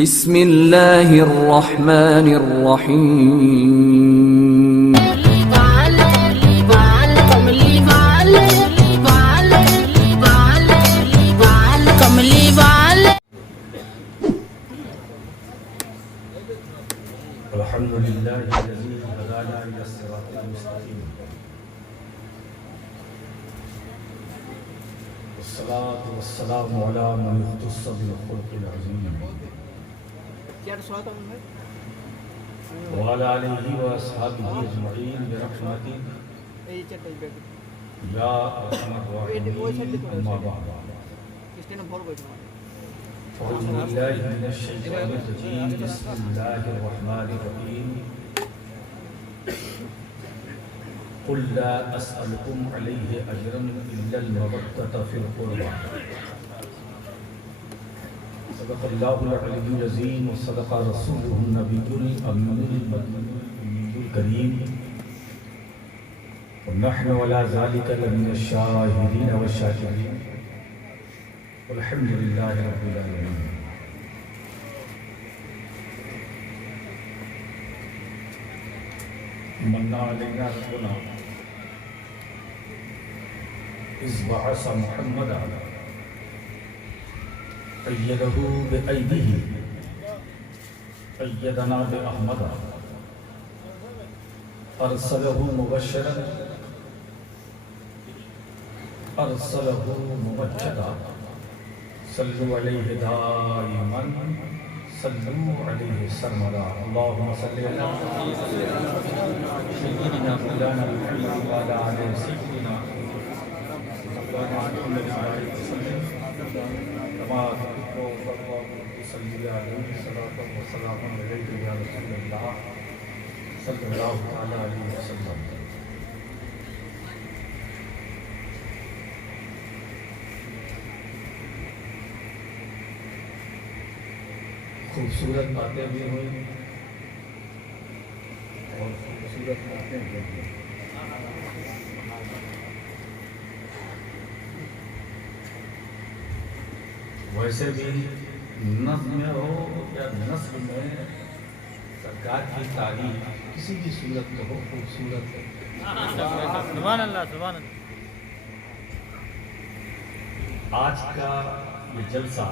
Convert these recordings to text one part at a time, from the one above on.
بسم اللہ الرحمن الرحیم الحمد للہ الذی هدانا الی الصراط المستقیم والصلاة والسلام علی من اختص بالخلق العظیم وعلى آلہ واصحابہ اجمعین برحمتک یا ارحم الراحمین اما بعد أعوذ بالله من الشيطان الرجيم بسم الله الرحمن الرحيم قل لا أسألكم عليه أجرا إلا المودة في القربى صدق الله العلي العظيم وصدق رسوله النبي الأمين الكريم ونحن على ذلك لمن الشاهدين والشاكرين والحمد للہ رب العالمین. من علینا ربنا اذ بعث محمدا قیدہ بأیدیہ قیدنا بأحمد ارسلہ مبشرا ارسلہ ممجدا صلوا علیہ دائما صلوا علیہ سرمدا اللہم صلی اللہ سیدنا مولانا محمد وعلی آلہ سیدنا محمد کما تحب وترضى صلی علیہ صلاۃ وسلام علیہ یا رسول اللہ صلی اللہ تعالی علیہ وسلم. خوبصورت باتیں بھی ہوئی اور خوبصورت باتیں بھی ہوئی. ویسے بھی نظم میں ہو یا نثر میں سرکار کی تعریف کسی بھی صورت میں ہو خوبصورت ہے. سبحان اللہ سبحان اللہ. آج کا یہ جلسہ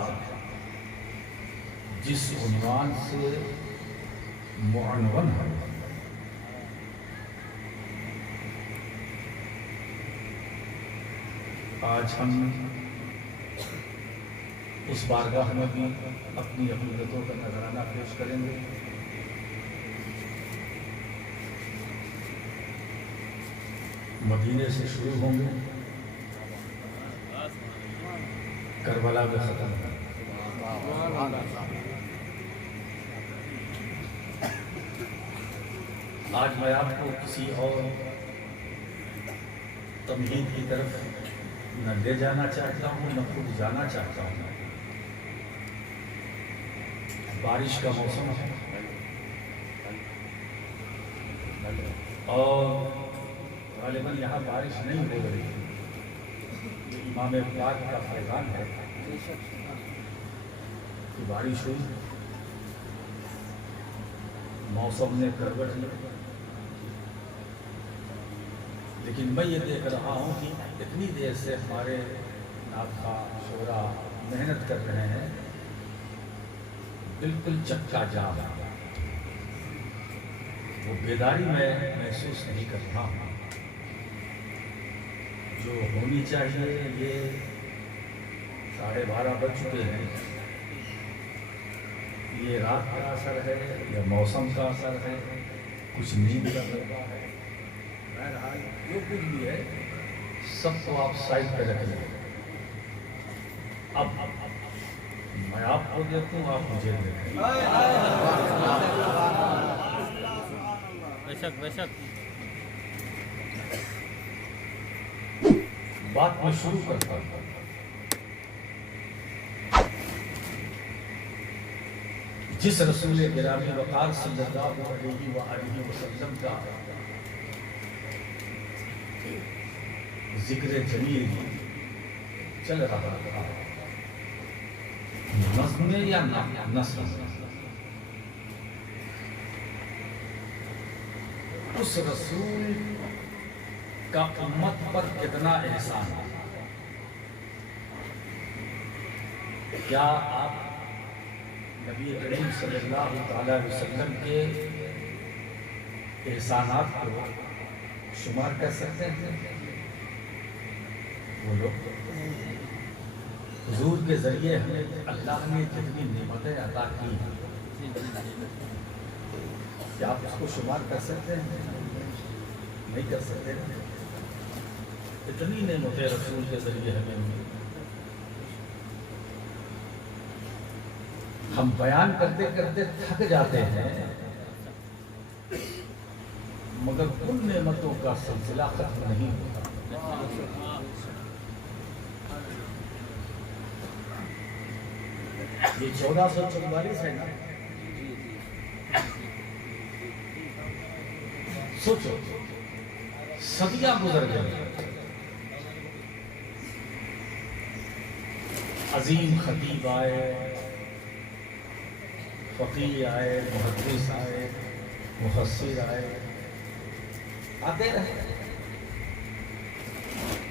جس عنوان سے معنون ہے آج ہم اس بارگاہ میں بھی اپنی عقیدتوں کا نذرانہ پیش کریں گے. مدینے سے شروع ہوں گے کربلا میں ختم ہوں. آج میں آپ کو کسی اور تمہید کی طرف نہ لے جانا چاہتا ہوں نہ خود جانا چاہتا ہوں. بارش کا موسم ہے اور غالباً یہاں بارش نہیں ہو رہی. یہ امام پاک کا فیضان ہے کہ بارش ہوئی، موسم نے کروٹ لی. لیکن میں یہ دیکھ رہا ہوں کہ اتنی دیر سے ہمارے نابخواہ شعراء محنت کر رہے ہیں، بالکل چکا جام. وہ بیداری میں محسوس نہیں کر رہا ہوں جو ہونی چاہیے. یہ 12:30 بج چکے ہیں. یہ رات کا اثر ہے یا موسم کا اثر ہے، کچھ نیند کا لگا ہے. بہرحال جو کچھ بھی ہے سب کو آپ سائڈ پہ رکھیں. اب میں آپ کو دیکھوں آپ مجھے دیکھیں. بے شک بے شک. بات میں شروع کرتا ہوں. جس رسول گرامی وقار صلی اللہ علیہ وآلہ وسلم کا ذکر جمیل چل رہا تھا، نظم میں یا نثر میں؟ اس رسول کا امت پر کتنا احسان ہے. کیا آپ نبی کریم صلی اللہ تعالی علیہ وسلم کے احسانات کو شمار کر سکتے ہیں؟ وہ لوگ حضور کے ذریعے ہمیں اللہ نے جتنی نعمتیں عطا کی ہیں، کیا آپ اس کو شمار کر سکتے ہیں؟ نہیں کر سکتے. اتنی نعمتیں رسول کے ذریعے ہمیں ملی. ہم بیان کرتے کرتے تھک جاتے ہیں، مگر ان نعمتوں کا سلسلہ ختم نہیں ہوتا. یہ 1444 ہے نا. سوچو صدیاں گزر گئی. عظیم خطیب آئے، فقیہ آئے، محدث آئے، مفسر آئے، آتے رہے،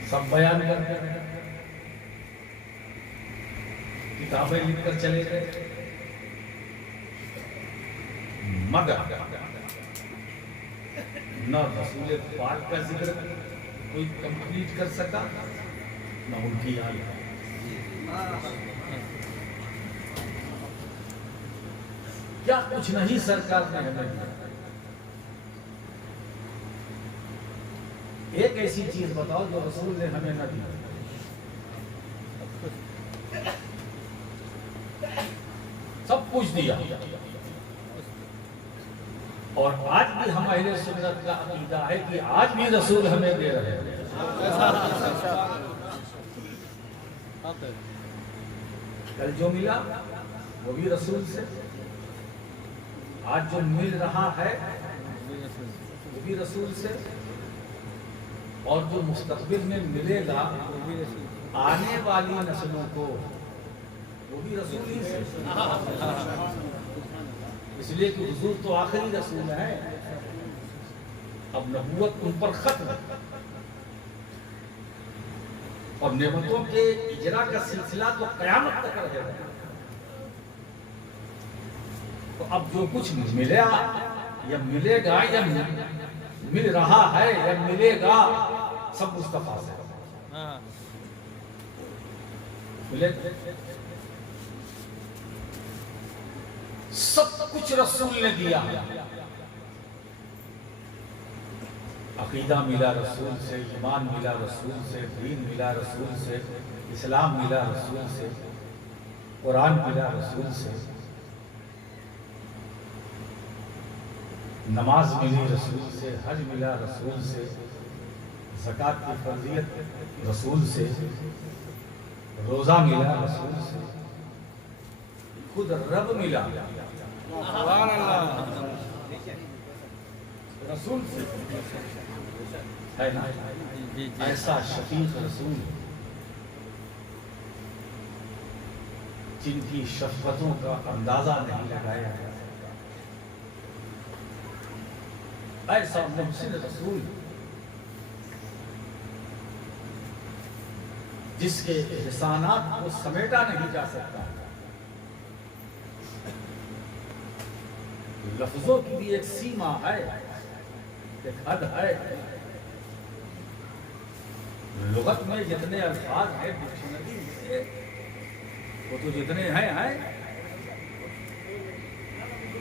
سب بیان کرتے رہے، کتابیں لکھ کر چلے گئے، مگر نہ رسول پاک کا ذکر کوئی کمپلیٹ کر سکا، نہ ان کی آئی. کیا کچھ نہیں سرکار نے ہمیں دیا. ایک ایسی چیز بتاؤ جو رسول نے ہمیں نہ دی. سب کچھ دیا. اور آج بھی ہم اہل سنت کا عقیدہ ہے کہ آج بھی رسول ہمیں دے رہے ہیں. کل جو ملا وہ بھی رسول سے، آج جو مل رہا ہے وہ بھی رسول سے، اور جو مستقبل میں ملے گا آنے والی نسلوں کو وہ بھی رسول ہی سے. اس لیے کہ حضور تو آخری رسول ہے، اب نبوت ان پر ختم ہے، اور نعمتوں کے اجرا کا سلسلہ تو قیامت تک رہے گا. تو اب جو کچھ ملے گا یا ملے گا یا مل رہا ہے یا ملے گا، سب مصطفیٰ سے ملے. سب کچھ رسول نے دیا. عقیدہ ملا رسول سے، ایمان ملا رسول سے، دین ملا رسول سے، اسلام ملا رسول سے، قرآن ملا رسول سے، نماز ملی رسول سے، حج ملا رسول سے، زکوٰۃ کی فرضیت رسول سے، روزہ ملا رسول سے، خود رب ملا رسول سے ہے نا. ایسا شفیق رسول جن کی شفقتوں کا اندازہ نہیں لگایا جا سکتا. ایسا محسن رسول جس کے احسانات کو سمیٹا نہیں جا سکتا. لفظوں کی بھی ایک سیما ہے، ایک حد ہے. لغت میں جتنے الفاظ ہیں ڈکشنری میں وہ تو جتنے ہیں،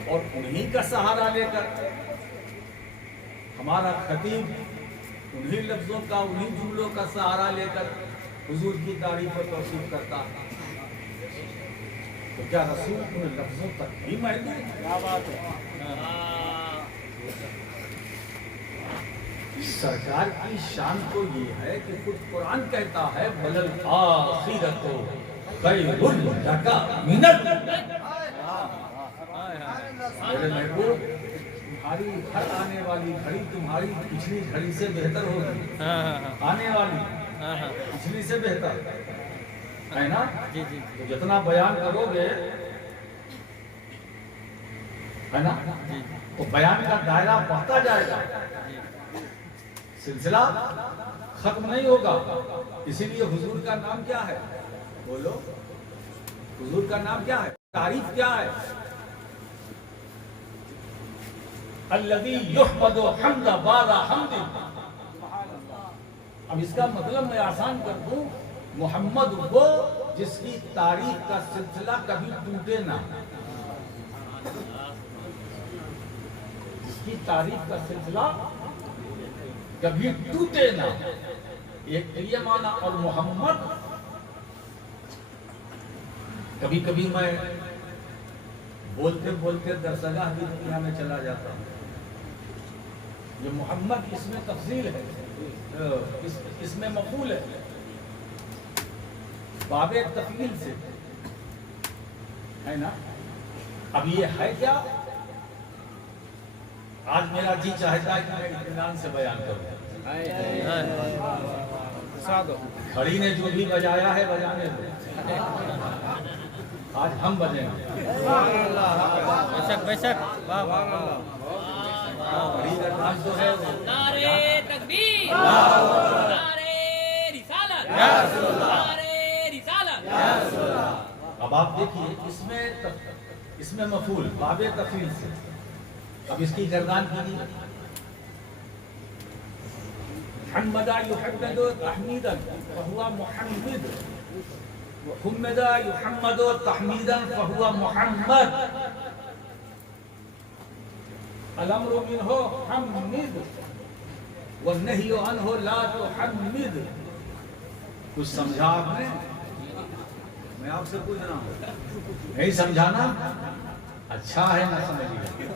اور انہی کا سہارا لے کر ہمارا خطیب انہی لفظوں کا، انہی جملوں کا سہارا لے کر حضور کی تعریف و توصیف کرتا ہے. تو کیا رسول ان لفظوں تک بھی محدود ہے؟ کیا بات ہے. سرکار کی شان تو یہ ہے کہ خود قرآن کہتا ہے بلل آخرت خیر لک من الأولى. میرے محبوب، تمہاری ہر آنے والی گھڑی تمہاری پچھلی گھڑی سے بہتر ہوگی. آنے والی پچھلی سے بہتر ہے نا. تو جتنا بیان کرو گے ہے نا؟ تو بیان کا دائرہ بڑھتا جائے گا، سلسلہ ختم نہیں ہوگا۔ اسی لیے حضور کا نام کیا ہے؟ بولو، حضور کا نام کیا ہے؟ تعریف کیا ہے؟ الذی یحمد حمد بعد حمد۔ اب اس کا مطلب میں آسان کر دوں، محمد وہ جس کی تعریف کا سلسلہ کبھی ٹوٹے نہ، جس کی تعریف کا سلسلہ کبھی ٹوٹے نہ، ایک یہ معنی۔ اور محمد، کبھی کبھی میں بولتے بولتے درسگاہ کی دنیا میں چلا جاتا ہوں۔ یہ محمد اس میں تفضیل ہے، اس میں مفعول ہے، باب تفضیل سے ہے نا۔ اب یہ ہے کیا؟ آج میرا جی چاہتا ہے کہ میں اطمینان سے بیان کروں۔ کھڑی نے جو بھی بجایا ہے بجانے دو، آج ہم بجیں گے۔ بے شک بے شک، واہ واہ واہ، کھڑی کا نام جو ہے نعرے تکبیر، نعرے رسالت، نعرے رسالت۔ اب آپ دیکھیے اس میں مفعول باب تفعیل سے، اب اس کی گردان کیجیے۔ حمد یحمد تحمیدا فهو محمد، وحمد یحمد تحمیدا فهو محمد۔ الامر منه حمد والنهی عنه لا تحمد۔ کچھ سمجھا آپ نے؟ میں آپ سے پوچھ رہا ہوں، نہیں سمجھانا؟ اچھا ہے نہ سمجھیے۔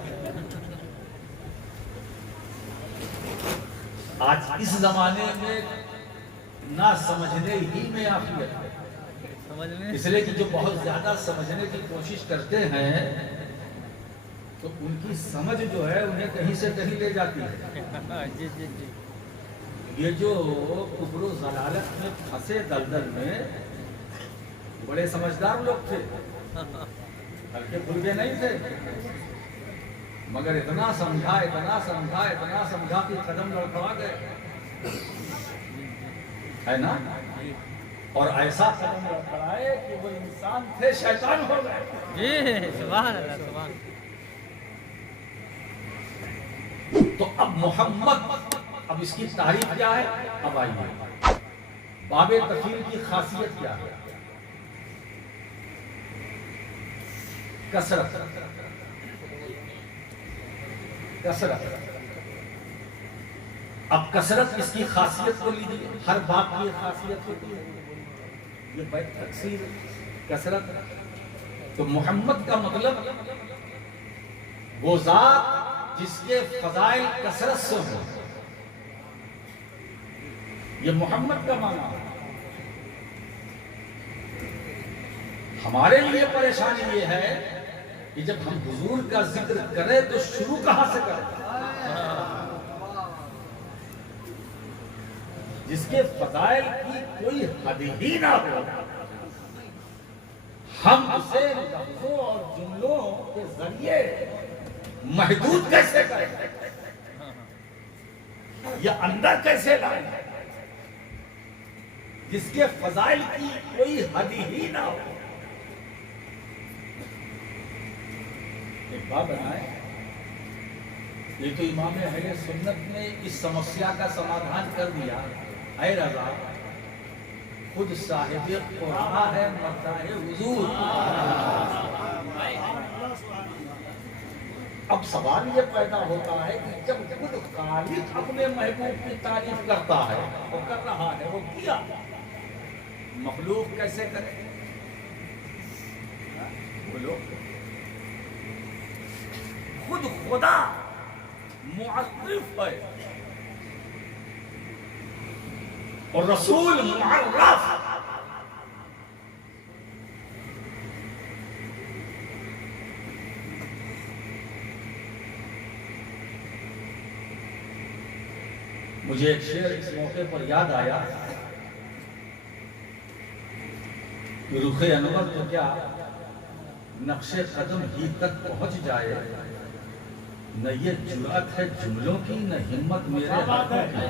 آج اس زمانے میں نہ سمجھنے ہی میں عافیت ہے، اس لیے کہ جو بہت زیادہ سمجھنے کی کوشش کرتے ہیں تو ان کی سمجھ جو ہے انہیں کہیں سے کہیں لے جاتی ہے۔ جی جی جی، یہ جو کفر و ضلالت میں پھنسے دلدل میں بڑے سمجھدار لوگ تھے، ہلکے پھلکے نہیں تھے، مگر اتنا سمجھا اتنا سمجھا اتنا سمجھا کہ قدم لڑکھوا گئے، ہے نا؟ اور ایسا قدم لڑکھڑائے کہ وہ انسان تھے شیطان ہو گئے۔ جی سبحان اللہ سبحان۔ تو اب محمد، اب اس کی تعریف کیا ہے؟ اب آئیے، باب تفعیل کی خاصیت کیا ہے؟ کثرت، کثرت۔ اب کثرت اس کی خاصیت کو لیجیے، ہر بات کی خاصیت ہوتی ہے، یہ بیت تکثیر کثرت۔ تو محمد کا مطلب وہ ذات جس کے فضائل کثرت سے ہو، یہ محمد کا معنی ہے۔ ہمارے لیے پریشانی یہ ہے کہ جب ہم حضور کا ذکر کریں تو شروع کہاں سے کریں؟ جس کے فضائل کی کوئی حد ہی نہ ہو، ہم اسے لفظوں اور جملوں کے ذریعے محدود کیسے کریں یا اندر کیسے لائیں جس کے فضائل کی کوئی حد ہی نہ ہو؟ ایک بات بتائیں، یہ تو امام اہل سنت نے اس سمسیا کا سمادھان کر دیا۔ اے رضا، خود صاحب قرآن ہے مداح حضور۔ اب سوال یہ پیدا ہوتا ہے کہ جب خود خالق اپنے محبوب کی تعریف کرتا ہے، وہ کر رہا ہے، وہ کیا، مخلوق کیسے کرے؟ بولو، خود خدا معرف ہے اور رسول معرف۔ مجھے ایک شعر اس موقع پر یاد آیا کہ رخ انور تو کیا نقش قدم ہی تک پہنچ جائے نہ یہ جرأت ہے جملوں کی، نہ ہمت میرے ہاتھوں کی۔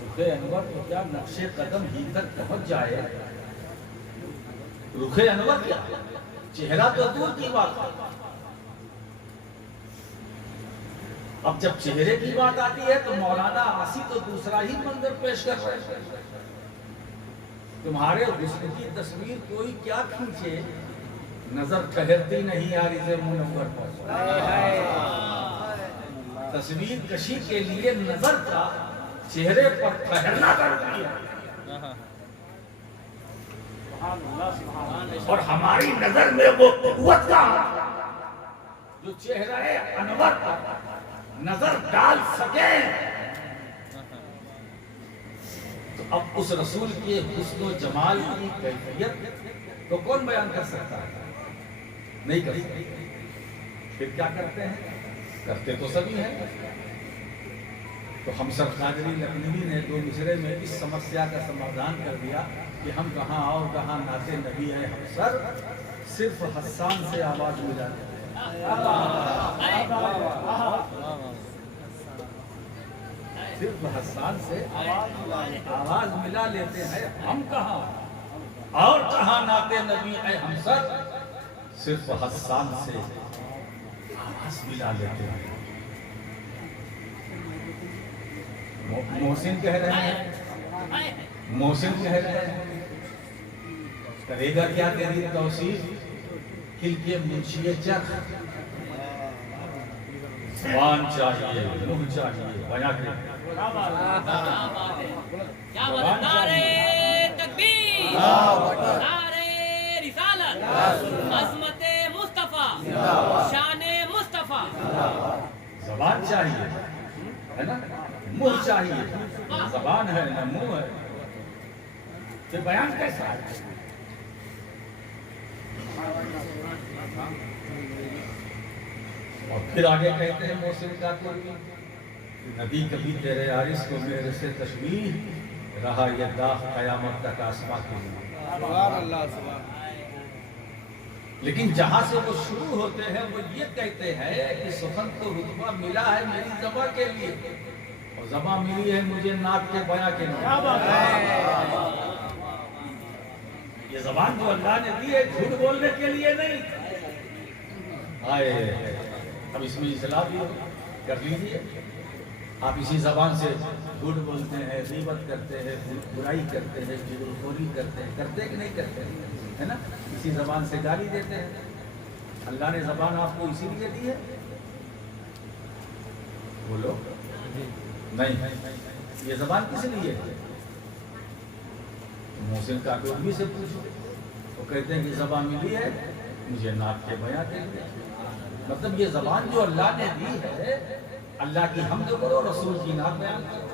رخ انور تو کیا نقش قدم ہی تک پہنچ جائے، رخ انور کیا چہرہ تو دور کی بات ہے۔ اب جب چہرے کی بات آتی ہے تو مولانا عاصی تو دوسرا ہی منظر پیش کر رہے ہیں۔ تمہارے حسن کی تصویر کوئی کیا کھینچے، نظر ٹھہرتی نہیں عارض منور پر۔ تصویر کشی کے لیے نظر کا چہرے پر ٹھہرنا ضروری ہے، اور ہماری نظر میں وہ قوت کا جو چہرہ انور پر نظر ڈال سکے۔ تو اب اس رسول کے حسن و جمال کی کیفیت تو کون بیان کر سکتا ہے؟ نہیں کر سکتا۔ پھر کیا کرتے ہیں؟ کرتے تو سبھی ہیں۔ تو ہمسر قادری لکھنوی نے دو مصرے میں اس سمسیا کا سمادھان کر دیا کہ ہم کہاں اور کہاں نعت نبی ہے ہمسر، صرف حسان سے آواز ملا ہے۔ صرف حسان سے آواز ملا لیتے ہیں، ہم کہاں اور کہاں نعت نبی ہے ہمسر، صرف حسان سے آواز ملا لیتے ہیں۔ محسن کہہ رہے ہیں، محسن کہہ رہے ہیں، کرے گا کیا تیری توصیف کل کے منشی چرخ، زبان چاہیے، منہ چاہیے، بیاں کرے۔ نعرے تکبیر، نعرے رسالت، عظمت مصطفیٰ، شان مصطفیٰ۔ زبان چاہیے ہے نا، منہ چاہیے، زبان ہے نہ منہ ہے، پھر بیان کیسا ہے؟ اور پھر آگے کہتے ہیں محسن کا نبی کبھی تیرے عارض کو میرے سے تشبیہ، رہا یہ داغ قیامت تک آسماں کے لیے۔ لیکن جہاں سے وہ شروع ہوتے ہیں وہ یہ کہتے ہیں کہ سخن کو رتبہ ملا ہے میری زبان کے لیے، اور زبان ملی ہے مجھے نعت کے بیاں کے لیے۔ یہ زبان جو اللہ نے دی ہے جھوٹ بولنے کے لیے نہیں۔ آئے اب اس میں اصلاح بھی کر لیجیے، آپ اسی زبان سے جھوٹ بولتے ہیں، غیبت کرتے ہیں، برائی کرتے ہیں، چغلخوری کرتے ہیں، کرتے کہ نہیں کرتے ہے نا، اسی زبان سے گالی دیتے ہیں۔ اللہ نے زبان آپ کو اسی لیے دی ہے؟ بولو نہیں، یہ زبان کس لیے ہے؟ محسن کاکوڑوی سے پوچھو، وہ کہتے ہیں کہ زبان ملی ہے مجھے نعت کے بیاں کے لیے۔ مطلب یہ زبان جو اللہ نے دی ہے، اللہ کی حمد کرو، رسول کی نعت بیان کرو۔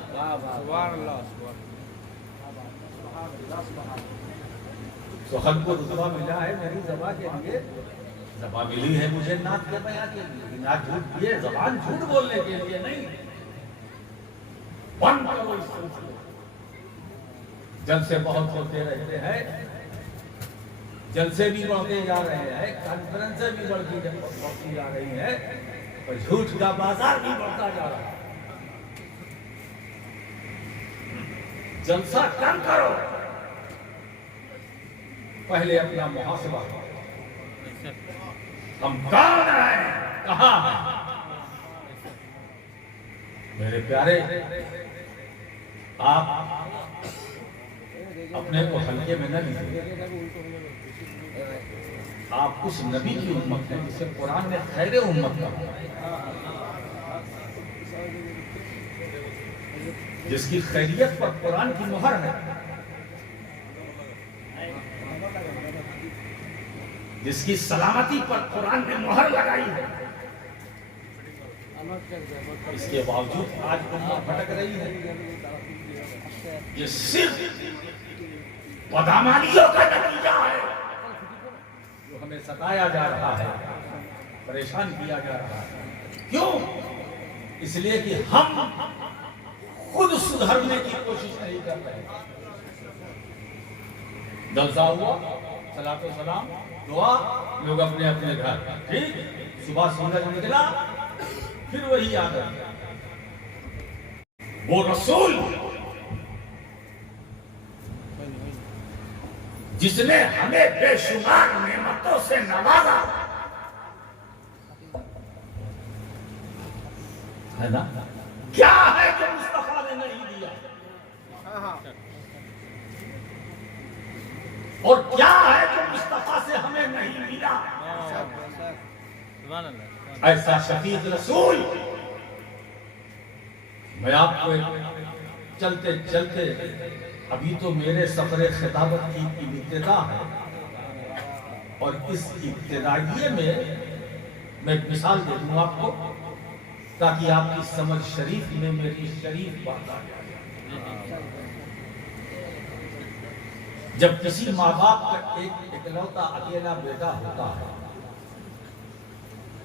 سخن کو رتبہ ملا ہے میری زبان کے لیے، زبان ملی ہے مجھے نعت کے بیاں کے لیے۔ نعت جھوٹ یہ زبان جھوٹ بولنے کے لیے نہیں، بند کرو اس سلسلے۔ جلسے بہت ہوتے رہتے ہیں، جلسے بھی بڑھتے جا رہے ہیں، کانفرنسیں بھی بڑھتی جا رہی ہیں، اور جھوٹ کا بازار بھی بڑھتا جا رہا ہے۔ جلسہ کم کرو، پہلے اپنا محاسبہ کرو، ہم کون ہیں، کہاں ہیں؟ میرے پیارے، آپ اپنے کو ہلکے میں نہ لیجیے۔ آپ اس نبی کی امت ہیں جسے قرآن نے خیر امت کہا، جس کی خیریت پر قرآن کی مہر ہے، جس کی سلامتی پر قرآن نے مہر لگائی ہے۔ اس کے باوجود آج امت بھٹک رہی ہے۔ یہ صرف بدعمالیوں کا نتیجہ ہے جو ہمیں ستایا جا رہا ہے، پریشان کیا جا رہا ہے۔ کیوں؟ اس لیے کہ ہم خود سدھرنے کی کوشش نہیں کر رہے، جلسہ ہوا، صلاۃ و سلام، دعا، لوگ اپنے اپنے گھر، ٹھیک، صبح سورج نکلا، پھر وہی یاد آ گیا وہ رسول جس نے ہمیں بے شمار نعمتوں سے نوازا ہے نا، کیا ہے جو مصطفیٰ نے نہیں دیا، اور کیا ہے جو مصطفیٰ سے ہمیں نہیں ملا؟ ایسا شفیق رسول. میں آپ کو چلتے چلتے، ابھی تو میرے سفر خطابت کی ابتدا ہے، اور اس ابتدائیے میں ایک مثال دے دوں آپ کو تاکہ آپ کی سمجھ شریف میں میری شریف بات آ جائے. جب کسی ماں باپ کا ایک اکلوتا اکیلا بیٹا ہوتا ہے،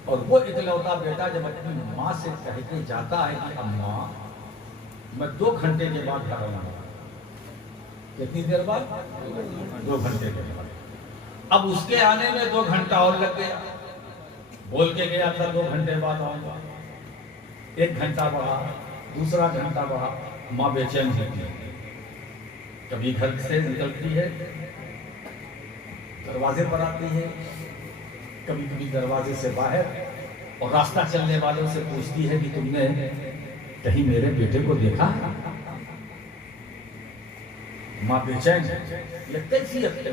اور وہ اکلوتا بیٹا جب اپنی ماں سے کہہ کے جاتا ہے کہ اماں میں 2 گھنٹے کے بعد گھر آؤں گا، کتنی دیر بعد؟ 2 گھنٹے کے بعد. اب اس کے آنے میں 2 گھنٹہ اور لگ گیا، بول کے گیا تھا 2 گھنٹے بعد آؤں گا، 1 گھنٹہ بڑھا، دوسرا گھنٹہ بڑھا، ماں بے چین ہوتی ہے. کبھی گھر سے نکلتی ہے، دروازے پر آتی ہے، کبھی کبھی دروازے سے باہر، اور راستہ چلنے والوں سے پوچھتی ہے کہ تم نے کہیں میرے بیٹے کو دیکھا؟ ماں بے چین ہے. یہ کیفیت ہے،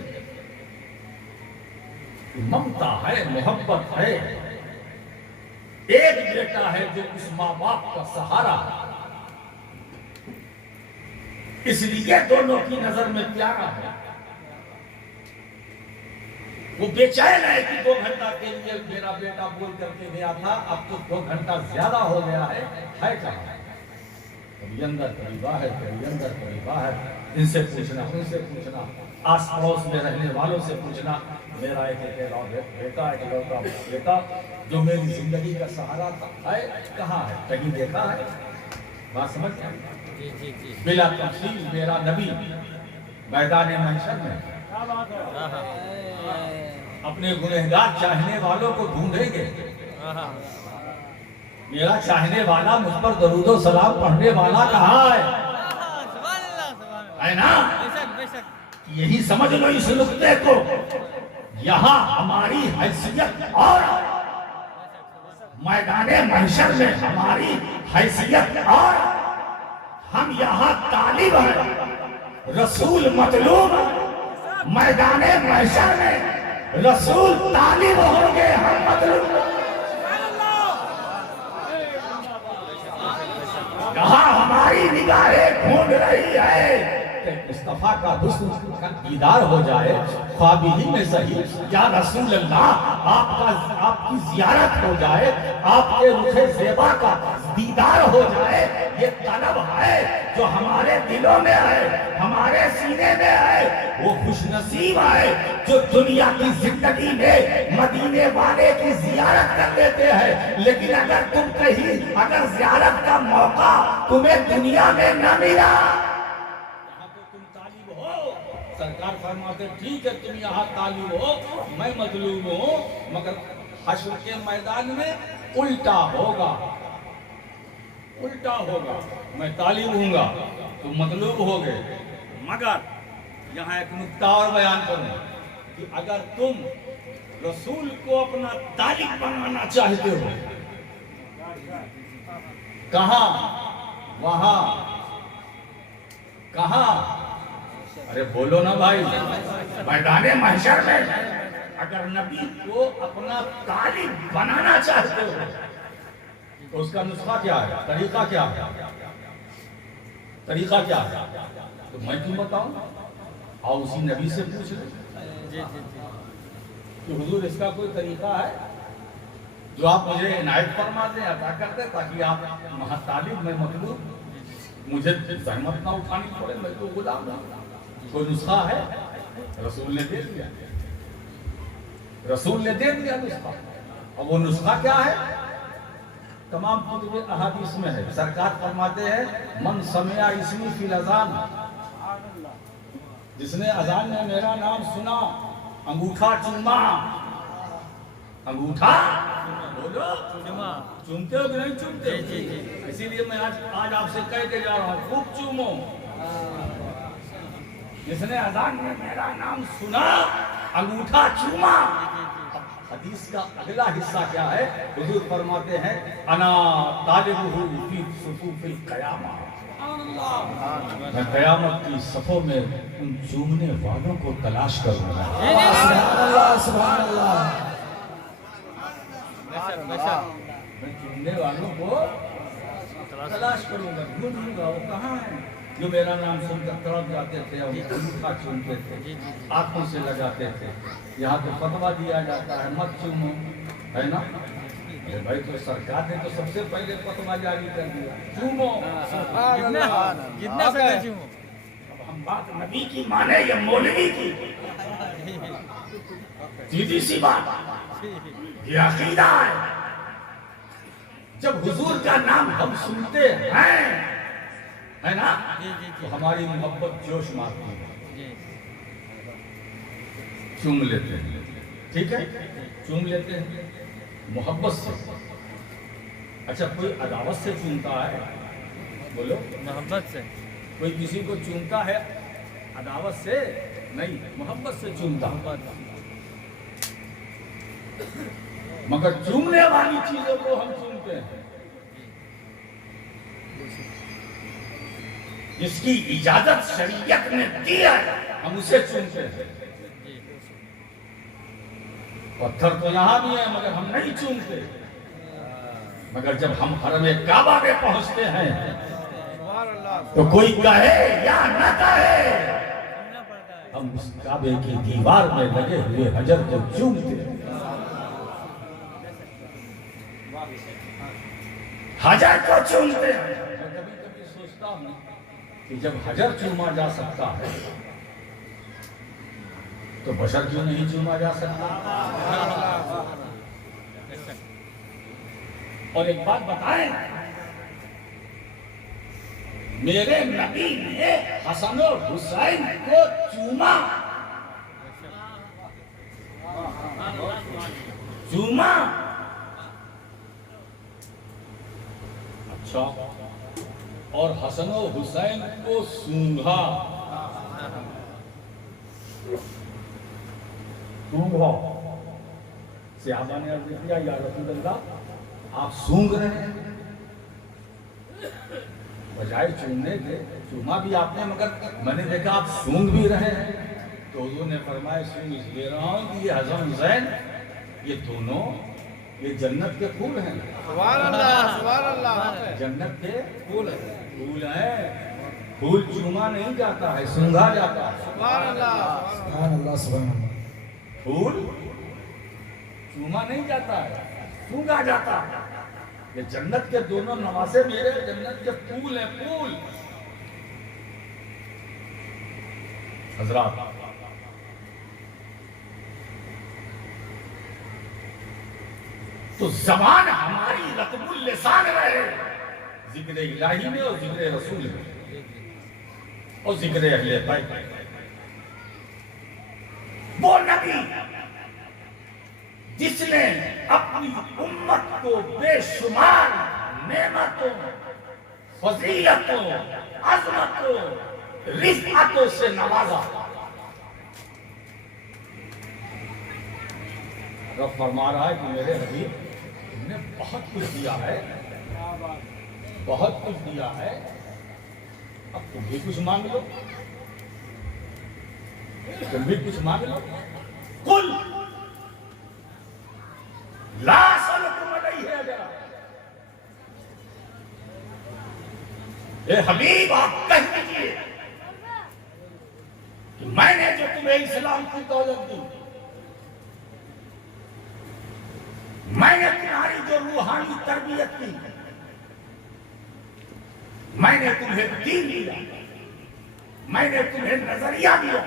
ممتا ہے، محبت ہے. ایک بیٹا ہے جو اس ماں باپ کا سہارا ہے، اس لیے دونوں کی نظر میں پیارا ہے. وہ بے چین ہے کہ 2 گھنٹہ کے لیے میرا بیٹا بول کر کے گیا تھا، اب تو 2 گھنٹہ زیادہ ہو گیا ہے کہاں؟ کبھی اندر کبھی باہر، کبھی اندر کبھی باہر، ان سے پوچھنا ان سے پوچھنا، آس پڑوس میں رہنے والوں سے پوچھنا. میرا بیٹا بیٹا جو میری زندگی کا سہارا ہے کہاں ہے؟ کہیں دیکھا ہے؟ بات سمجھ گئے؟ بلا تفصیل میرا نبی میدان محشر میں اپنے گنہگار چاہنے والوں کو ڈھونڈیں گے. میرا چاہنے والا، مجھ پر درود و سلام پڑھنے والا کہاں ہے نا؟ یہی سمجھ لو اس نقطے کو. یہاں ہماری حیثیت اور میدان محشر میں ہماری حیثیت اور، ہم یہاں طالب ہیں، رسول مطلوب. میدان محشر میں رسول طالب ہوں گے، ہم مطلوب. کہاں ہماری نگاہیں ڈھونڈ رہی ہے کہ مصطفیٰ کا حسن کا دیدار ہو جائے، خواب ہی میں صحیح، یا رسول اللہ آپ کی زیارت ہو جائے، آپ کے رخ زیبا کا دیدار ہو جائے. یہ طلب ہے جو ہمارے دلوں میں ہے، ہمارے سینے میں ہے. وہ خوش نصیب ہے جو دنیا کی زندگی میں مدینے والے کی زیارت کر لیتے ہیں. لیکن اگر تم کہیں، اگر زیارت کا موقع تمہیں دنیا میں نہ ملا، یہاں تو تم طالب ہو. سرکار فرماتے ٹھیک ہے تم یہاں طالب ہو، میں مطلوب ہوں، مگر حشر کے میدان میں الٹا ہوگا. الٹا ہوگا، میں طالب ہوں گا، تم مطلوب ہوگے. مگر یہاں ایک نکتہ اور بیان کروں کہ اگر تم رسول کو اپنا طالب بنانا چاہتے ہو، کہاں؟ وہاں. کہاں؟ ارے بولو نا بھائی. میدان محشر میں اگر نبی کو اپنا طالب بنانا چاہتے ہو تو اس کا نسخہ کیا ہے؟ طریقہ کیا ہے؟ طریقہ کیا ہے؟ تو میں کیوں بتاؤں؟ آؤ اسی نبی سے پوچھ لیں کہ حضور اس کا کوئی طریقہ ہے جو آپ مجھے عنایت فرما دیں، عطا کر دیں، تاکہ آپ طالب میں مطلوب، مجھے زحمت نہ اٹھانی پڑے، میں تو غلام ہوں. کوئی نسخہ ہے؟ رسول نے دے دیا، رسول نے دے دیا نسخہ. اور وہ نسخہ کیا ہے؟ تمام کتب احادیث میں ہے. سرکار فرماتے ہیں من سمع اسمی فی الاذان جس نے اذان میں میرا نام سنا انگوٹھا چوما. انگوٹھا بولو چومتے ہو کہ نہیں چومتے؟ اسی لیے میں آج آپ سے کہہ کے جا رہا ہوں خوب چومو. جس نے اذان میں میرا نام سنا انگوٹھا چوما. حدیث کا اگلا حصہ کیا ہے؟ حضور فرماتے ہیں انا طالبہ فی صفوف القیامہ. میں قیامت کی صفوں میں ان چومنے والوں کو تلاش کروں گا. سبحان اللہ سبحان اللہ. میں چومنے والوں کو تلاش کروں گا, ڈھونڈوں گا وہ کہاں ہیں جو میرا نام سن کر تڑپ جاتے تھے اور انگوٹھا چومتے تھے, آنکھوں سے لگاتے تھے. یہاں تو فتویٰ دیا جاتا ہے مت چومو, ہے نا؟ بھائی تو سرکار نے تو سب سے پہلے فتویٰ جاری کر دیا چومو. کتنا سکے چومو. اب ہم بات نبی کی مانے یا مولوی کی؟ سیدھی سی بات یہ عقیدہ ہے. جب حضور کا نام ہم سنتے ہیں ہے نا تو ہماری محبت جوش مارتی ہے, چوم لیتے ہیں. ٹھیک ہے, چوم لیتے ہیں محبت سے. اچھا کوئی عداوت سے چومتا ہے؟ بولو. محبت سے. کوئی کسی کو چومتا ہے عداوت سے نہیں, محبت سے چومتا. مگر چومنے والی چیزوں کو ہم چومتے ہیں. جس کی اجازت شریعت نے دی ہے ہم اسے چومتے ہیں. پتھر تو یہاں بھی ہیں مگر ہم نہیں چومتے. مگر جب ہم حرم کعبہ میں پہنچتے ہیں تو کوئی کہے یا نہ کہے ہم اس کعبے کی دیوار میں لگے ہوئے حجر کو چومتے ہیں. حجر کو چومتے ہیں. میں کبھی کبھی سوچتا ہوں کہ جب حجر چوما جا سکتا ہے تو بشر کیوں نہیں چوما جا سکتا؟ اور ایک بات بتائیں, میرے نبی نے حسن و حسین کو چوما. چوما. اچھا, اور حسن و حسین کو سونگھا. سونگھا. صحابہ نے عرض کیا یا رسول اللہ آپ سونگ رہے ہیں, بجائے چومنے کے چوما بھی آپ نے مگر میں نے دیکھا آپ سونگ بھی رہے ہیں. تو حضور نے فرمایا سونگ اس لیے رہا ہوں کہ یہ حسن حسین یہ دونوں یہ جنت کے پھول ہیں. سبحان اللہ سبحان اللہ. جنت کے پھول ہیں. پھول چوما نہیں جاتا ہے, سونگھا جاتا ہے. سبحان اللہ سبحان اللہ سبحان اللہ. پھول چوما نہیں جاتا ہے, سونگھا جاتا ہے. یہ جنت کے دونوں نواسے میرے جنت کے پھول ہیں. پھول حضرات تو زبان ہماری رطب اللسان رہے ذکر الہی میں اور ذکر رسول میں اور ذکر اہل بیت. وہ نبی جس نے اپنی امت کو بے شمار نعمتوں, فضیلتوں, عظمتوں, رفعتوں سے نوازا. رب فرما رہا ہے کہ میرے حبیب تم نے بہت کچھ دیا ہے, بہت کچھ دیا ہے, اب تم بھی کچھ مانگ لو, تم بھی کچھ مانگ لو. قل لا اسألکم علیہ اجرا. اے حبیب آپ کہہ دیجئے کہ میں نے جو تمہیں اسلام کی دولت دی, میں نے تمہاری جو روحانی تربیت کی, میں نے تمہیں دین دیا, میں نے تمہیں نظریہ دیا,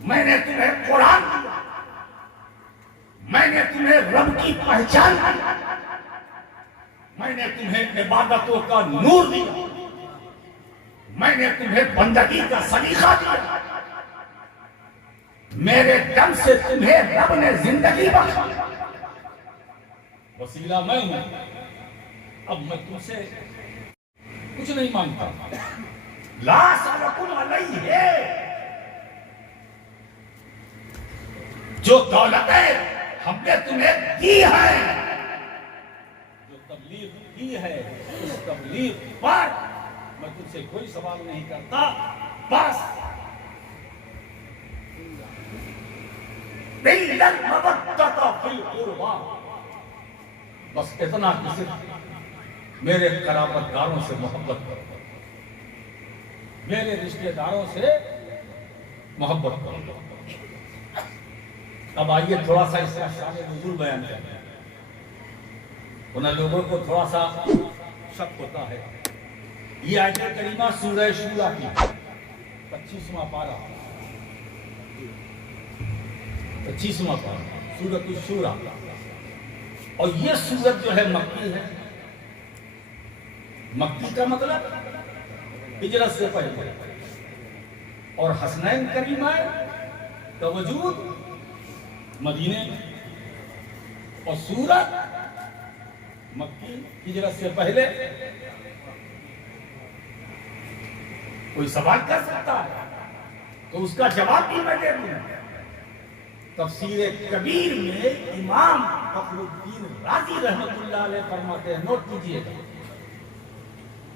میں نے تمہیں قرآن دیا, میں نے تمہیں رب کی پہچان دی, میں نے تمہیں عبادتوں کا نور دیا, میں نے تمہیں بندگی کا سلیقہ دیا، میرے دم سے تمہیں رب نے زندگی بخشی، وسیلہ میں ہوں، اب میں تم سے کچھ نہیں مانگتا، لا سلکم علیہ، جو دولتیں ہم نے تمہیں دی ہے، جو تبلیغ کی ہے، اس تبلیغ پر میں تم سے کوئی سوال نہیں کرتا، بس إِلَّا الْمَوَدَّةَ فِي الْقُرْبَى، بس اتنا کہ صرف میرے قرابت داروں سے محبت کرو، میرے رشتہ داروں سے محبت کرو۔ اب آئیے تھوڑا سا اس کا شان نزول بیان کریں۔ انہیں لوگوں کو تھوڑا سا شک ہوتا ہے، یہ آیت کریمہ سورہ شورا کی 25واں پارہ، 25واں پارہ سورۃ الشورى، اور یہ سورت جو ہے مکی ہے۔ مکی کا مطلب ہجرت سے پہلے، اور حسنین کریمہ کا وجود مدینے میں، اور سورت مکی ہجرت سے پہلے۔ کوئی سوال کر سکتا ہے تو اس کا جواب بھی میں دے دوں۔ تفسیر کبیر میں امام فخر الدین رازی رحمۃ اللہ علیہ فرماتے ہیں، نوٹ کیجئے گا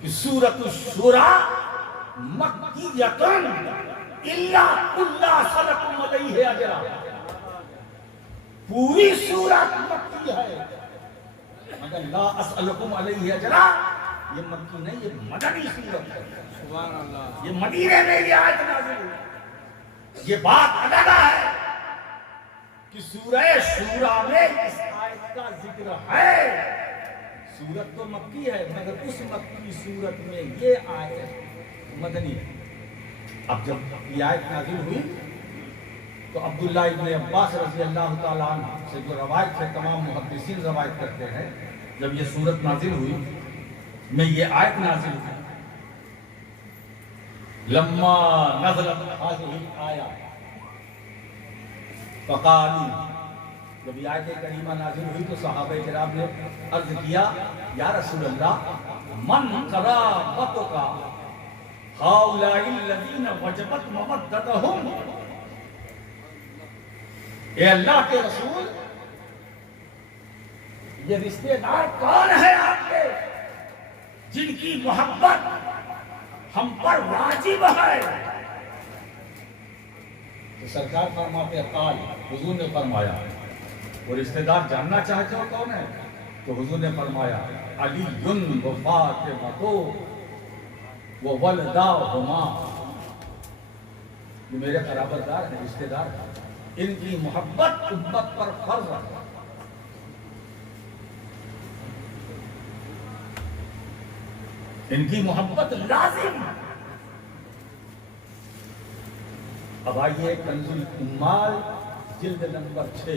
کہ سورۃ الشورى مکیۃ الا اللہ سلکم علیہ اجرا، پوری سورت مکی ہے مگر لا اسألکم علیہ اجرا یہ مکی نہیں، یہ مدنی سورت ہے۔ سبحان اللہ، یہ مدینے میں یہ آیت نازل ہوئی۔ یہ بات الگ ہے کہ سورہ شورا میں اس آیت کا ذکر ہے، سورت تو مکی ہے مگر اس مکی سورت میں یہ آیت مدنی ہے۔ اب جب یہ آیت نازل ہوئی تو عبداللہ ابن عباس رضی اللہ تعالیٰ عنہ سے جو روایت ہے، تمام محدثین روایت کرتے ہیں، جب یہ سورت نازل ہوئی میں یہ آیت نازل ہوئی، لما نزلت هذه الآیہ فقالوا، جب یہ آیت کریمہ نازل ہوئی تو صحابہ کرام نے عرض کیا، یا رسول اللہ من قرابتک هؤلاء الذین وجبت مودتهم، اے اللہ کے رسول یہ رشتے دار کون ہیں آپ کے جن کی محبت ہم پر واجب ہے؟ تو سرکار فرماتے قال، حضور نے فرمایا، وہ رشتے دار جاننا چاہتے ہو کون ہے؟ تو حضور نے فرمایا علی و فاطمہ و ولداہما، یہ میرے قرابت دار ہیں، رشتے دار ہیں، ان کی محبت امت پر فرض ہے۔ ان کی محبت لازم۔ اب آئیے کنز الامال جلد نمبر 6،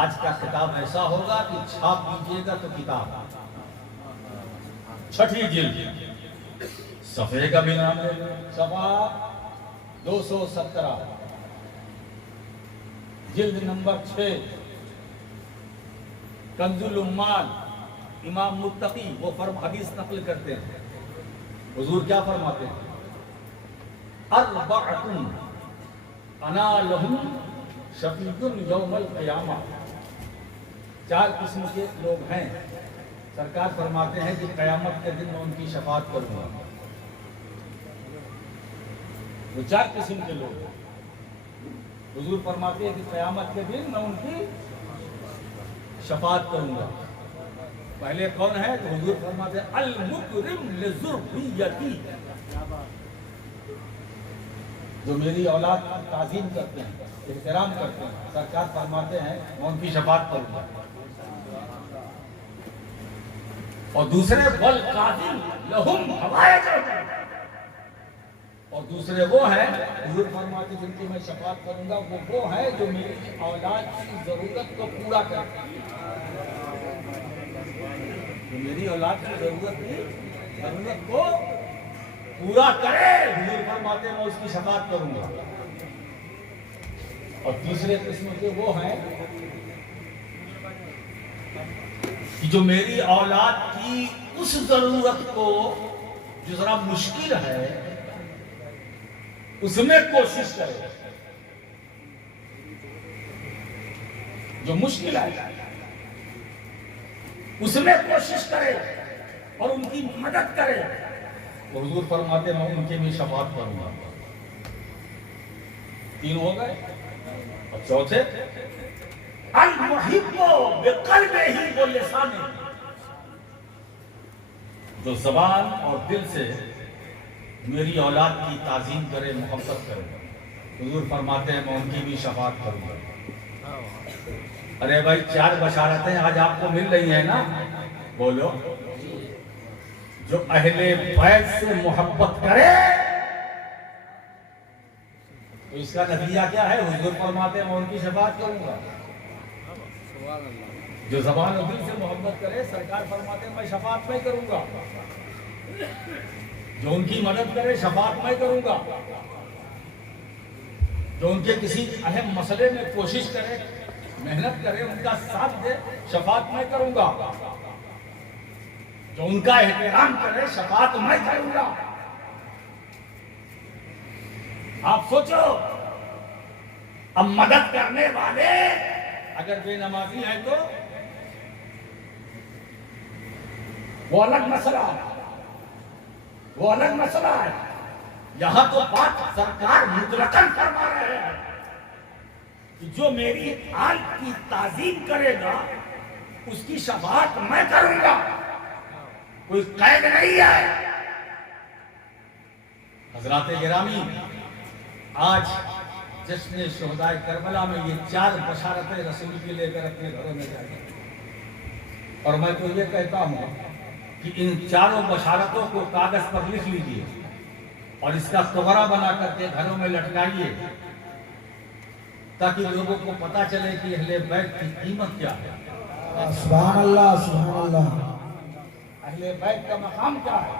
آج کا خطاب ایسا ہوگا کہ چھاپ دیجیے گا تو کتاب، 6ٹھی جلد، صفحے کا بھی نام ہے، صفحہ 217، جلد نمبر 6، کنز الامال، امام متقی وہ حدیث نقل کرتے ہیں، حضور کیا فرماتے ہیں؟ اربعۃ انا لہم شفیع یوم القیامہ، 4 قسم کے لوگ ہیں، سرکار فرماتے ہیں کہ قیامت کے دن میں ان کی شفاعت کروں گا۔ وہ 4 قسم کے لوگ ہیں، حضور فرماتے ہیں کہ قیامت کے دن میں ان کی شفاعت کروں گا۔ پہلے کون ہے؟ تو حضور فرماتے ہیں المکرم لذریتی، جو میری اولاد کی تعظیم کرتے ہیں، احترام کرتے ہیں، سرکار فرماتے ہیں میں ان کی شفاعت کروں گا۔ اور دوسرے والقاضی لہم حوائجہم، اور دوسرے وہ ہیں حضور فرماتے ہیں جن کی میں شفاعت کروں گا، وہ ہیں جو میری اولاد کی ضرورت کو پورا کرتے ہیں، جو میری اولاد کی ضرورت کی ضرورت کو پورا کرے، حضور فرماتے ہیں میں اس کی شفاعت کروں گا۔ اور تیسرے قسم کے وہ ہیں کہ جو میری اولاد کی اس ضرورت کو جو ذرا مشکل ہے اس میں کوشش کرے، جو مشکل ہے اس میں کوشش کرے اور ان کی مدد کرے، تو حضور فرماتے ہیں میں ان کی بھی شفاعت کروں گا۔ تین ہو گئے، اور چوتھے المحب بقلبہ ولسانہ، جو زبان اور دل سے میری اولاد کی تعظیم کرے، محبت کرے، حضور فرماتے ہیں میں ان کی بھی شفاعت کروں گا۔ ارے بھائی 4 بشارتیں آج آپ کو مل رہی ہیں نا، بولو۔ جو اہل بیت سے محبت کرے تو اس کا نتیجہ کیا ہے؟ حضور فرماتے ہیں میں ان کی شفاعت کروں گا۔ جو زبان و دل سے محبت کرے، سرکار فرماتے ہیں میں شفاعت میں کروں گا۔ جو ان کی مدد کرے، شفاعت میں کروں گا۔ جو ان کے کسی اہم مسئلے میں کوشش کرے، محنت کرے، ان کا ساتھ دے، شفاعت میں کروں گا۔ جو ان کا احترام کرے، شفاعت میں کروں گا۔ آپ سوچو، اب مدد کرنے والے اگر بے نمازی ہیں تو وہ الگ مسئلہ ہے، وہ الگ مسئلہ ہے۔ یہاں تو بات سرکار مطلقاً فرما رہے ہیں کہ جو میری آل کی تعظیم کرے گا اس کی شفاعت میں کروں گا، کوئی قید نہیں ہے۔ حضرات گرامی، آج جشن شہدائے کربلا میں یہ 4 بشارتیں رسول کی لے کر اپنے گھروں میں جائیں، اور میں تو یہ کہتا ہوں کہ ان 4 بشارتوں کو کاغذ پر لکھ لیجئے اور اس کا تغرا بنا کر کے گھروں میں لٹکائیے، تاکہ لوگوں کو پتا چلے کہ اہل بیت کی قیمت کیا ہے، سبحان اللہ سبحان اللہ۔ اہل بیت کا مقام کیا ہے۔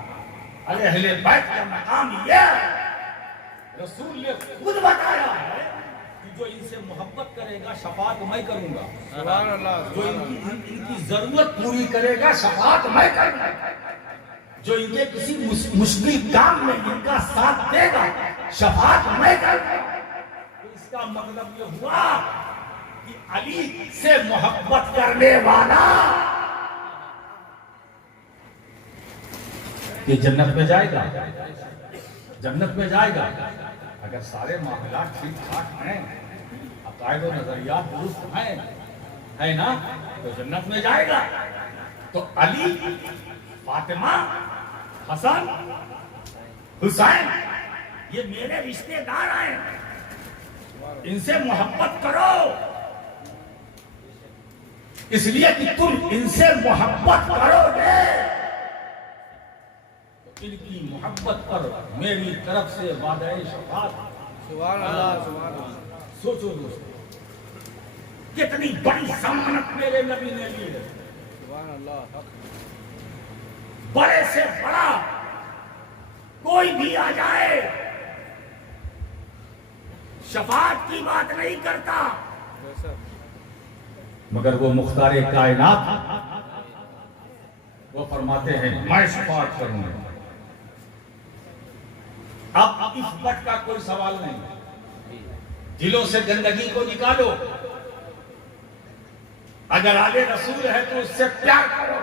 ارے اہل بیت کا مقام یہ ہے، رسول نے خود بتایا ہے کہ جو ان سے محبت کرے گا شفاعت میں کروں گا۔ سبحان اللہ۔ جو ان کی ضرورت پوری کرے گا شفاعت میں کروں گا۔ جو ان کے کسی مشکل کام میں ان کا ساتھ دے گا شفاعت میں کروں گا۔ تو اس کا مطلب یہ ہوا کہ علی سے محبت کرنے والا یہ جنت میں جائے گا، جنت میں جائے گا اگر سارے معاملات ٹھیک ٹھاک ہیں، عقائد و نظریات درست ہیں نا، تو جنت میں جائے گا۔ تو علی، فاطمہ، حسن، حسین یہ میرے رشتے دار ہیں، ان سے محبت کرو، اس لیے کہ تم ان سے محبت کرو گے ان کی محبت پر میری طرف سے وعدہ شفاعت۔ سبحان اللہ سبحان اللہ۔ سوچو دوستو، کتنی بڑی ضمانت میرے نبی نے لی ہے۔ سبحان اللہ۔ بڑے سے بڑا کوئی بھی آ جائے شفاعت کی بات نہیں کرتا، مگر وہ مختار کائنات وہ فرماتے ہیں میں شفاعت کروں گا۔ اب اس بات کا کوئی سوال نہیں، دلوں سے گندگی کو نکالو، اگر آلے رسول ہے تو اس سے پیار کرو،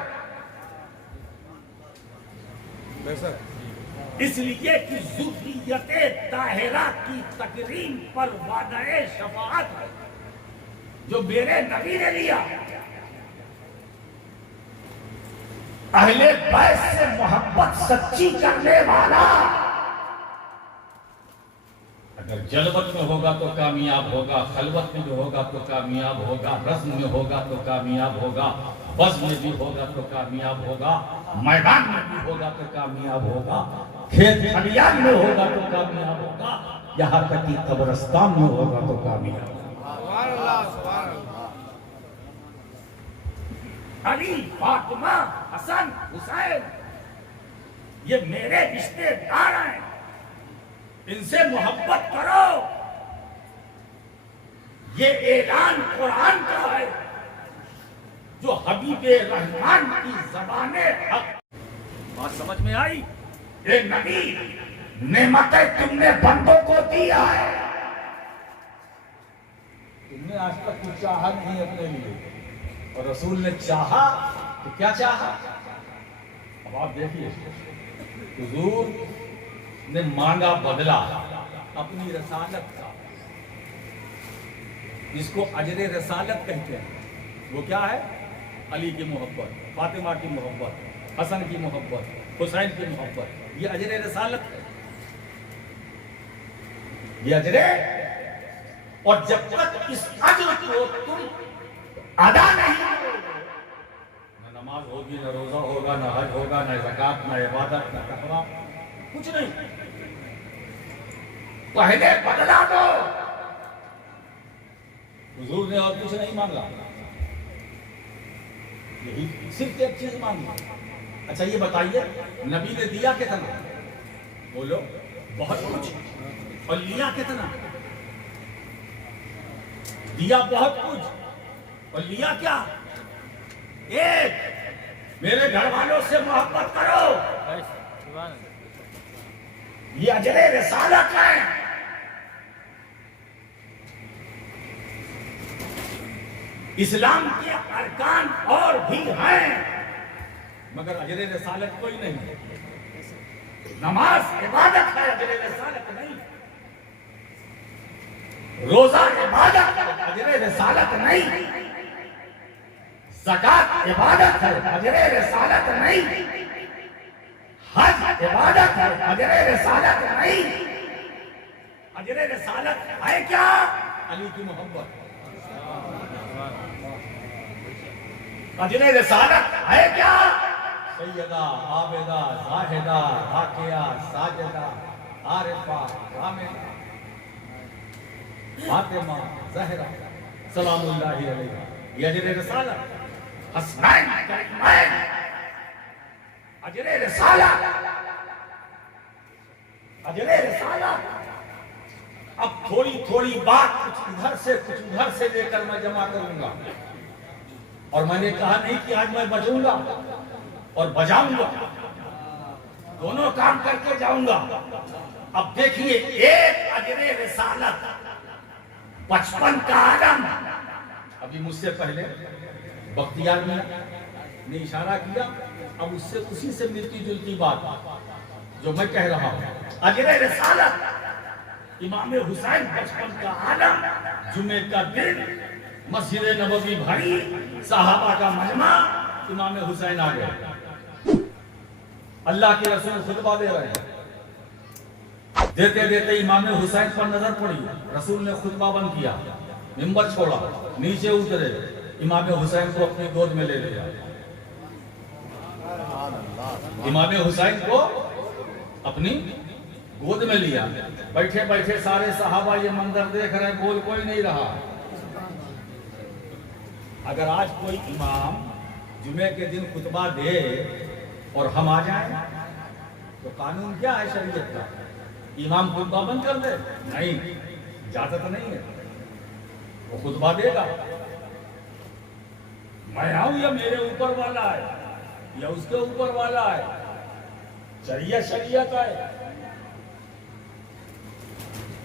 اس لیے کہ ذریت طاہرہ کی تکریم پر وعدہ شفاعت ہے جو میرے نبی نے لیا۔ اہل بیت سے محبت سچی کرنے والا اگر جلوت میں ہوگا تو کامیاب ہوگا، خلوت میں بھی ہوگا تو کامیاب ہوگا، رسم میں ہوگا تو کامیاب ہوگا، بز میں بھی ہوگا تو کامیاب ہوگا، میدان میں بھی ہوگا تو کامیاب ہوگا، کھیت کھلیان میں ہوگا تو کامیاب ہوگا، یہاں تک کہ قبرستان میں ہوگا تو کامیاب ہوگا۔ سبحان اللہ سبحان اللہ۔ علی، فاطمہ، حسن، حسین یہ میرے رشتے دار ہیں، ان سے محبت کرو۔ یہ اعلان قرآن کا ہے جو حبیب رحمان کی زبان حق۔ بات سمجھ میں آئی؟ اے نبی، نعمتیں تم نے بندوں کو دیا ہے، تم نے آج تک کچھ چاہا نہیں اپنے لیے، اور رسول نے چاہا تو کیا چاہا؟ اب آپ دیکھیے، حضور نے مانگا بدلہ اپنی رسالت کا، جس کو اجر رسالت کہتے ہیں۔ وہ کیا ہے؟ علی کی محبت، فاطمہ کی محبت، حسن کی محبت، حسین کی محبت، یہ اجر رسالت ہے، یہ اجر۔ اور جب تک اس اجر کو تم ادا نہیں کرو گے، نہ نماز ہوگی، نہ روزہ ہوگا، نہ حج ہوگا، نہ زکات، نہ عبادت، نہ تقویٰ، کچھ نہیں۔ پہلے بدلا دو۔ حضور نے اور کچھ نہیں مانگا، یہی صرف ایک چیز مانگی۔ اچھا یہ بتائیے، نبی نے دیا کتنا؟ بولو، بہت کچھ۔ اور لیا کتنا؟ دیا بہت کچھ، اور لیا کیا؟ ایک، میرے گھر والوں سے محبت کرو، یہ اجر رسالت ہے۔ اسلام کے ارکان اور بھی ہیں، مگر اجر رسالت کوئی نہیں۔ نماز عبادت ہے، اجر رسالت نہیں۔ روزہ عبادت ہے، اجر رسالت نہیں۔ زکات عبادت ہے، اجر رسالت نہیں۔ حج عبادت ہے، اجر رسالت نہیں۔ اجر رسالت ہے کیا؟ علی کی محبت۔ اجر رسالت ہے کیا؟ سیدہ، عابدہ، زاہدہ، راکعہ، ساجدہ، عارفہ، حامدہ، فاطمہ، زہرا سلام اللہ علیہ، یہ اجر رسالت۔ حسنین کریمین، اجر رسالت، اجر رسالت۔ اب تھوڑی تھوڑی بات کچھ ادھر سے کچھ ادھر سے لے کر میں جمع کروں گا، اور میں نے کہا نہیں کہ آج میں بجوں گا اور بجاؤں گا، دونوں کام کر کے جاؤں گا۔ اب دیکھیے، ایک اجر رسالت 55 کا عالم۔ ابھی مجھ سے پہلے بختیار نے اشارہ کیا، اب اس سے اسی سے ملتی جلتی بات جو میں کہہ رہا ہوں۔ اجر رسالت امام حسین 55 کا عالم، جمعے کا دن، مسجد نبوی بھری، صحابہ کا مجمع، امام حسین آ گئے، اللہ کے رسول خطبہ دے رہے ہیں، دیتے دیتے امام حسین پر نظر پڑی، رسول نے خطبہ بند کیا، منبر چھوڑا، نیچے اترے، امام حسین کو اپنی گود میں لے لیا، امام حسین کو اپنی گود میں لیا۔ بیٹھے بیٹھے سارے صحابہ یہ منظر دیکھ رہے، بول کوئی نہیں رہا۔ اگر آج کوئی امام جمعے کے دن خطبہ دے اور ہم آ جائیں تو قانون کیا ہے شریعت کا؟ امام خطبہ بند کر دے؟ نہیں، اجازت نہیں ہے، وہ خطبہ دے گا۔ میں آؤں یا میرے اوپر والا ہے یا اس کے اوپر والا ہے، شریعت ہے۔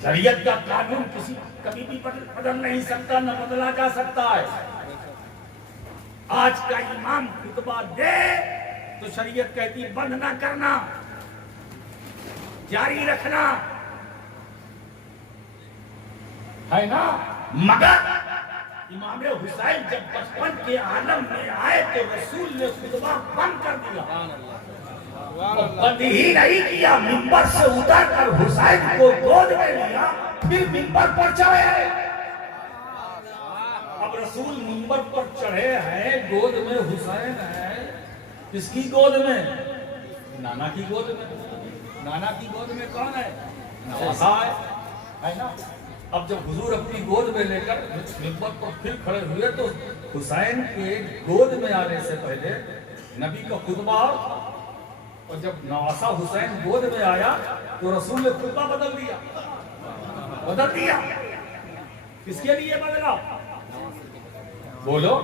شریعت کا قانون کبھی بھی بدل نہیں سکتا، نہ بدلا جا سکتا ہے۔ آج کا امام خطبہ دے تو شریعت کہتی بند نہ کرنا، جاری رکھنا ہے نا۔ مگر امام حسین جب 55 کے عالم میں آئے تو رسول نے خطبہ بند کر دیا، بند ہی نہیں کیا، منبر سے اتر کر حسین کو گود میں لیا، پھر منبر پر چڑھے۔ اب رسول منبر پر چڑھے ہیں، گود میں حسین ہے، کس کی گود میں؟ نانا کی گود میں۔ نانا کی گود میں کون ہے؟ نواسا ہے نا۔ اب جب حضور اپنی گود میں لے کر منبر پر پھر کھڑے ہوئے تو حسین کے گود میں آنے سے پہلے نبی کا خطبہ اور جب نواسا حسین گود میں آیا تو رسول نے خطبہ بدل دیا. کس کے لیے بدلا؟ بولو.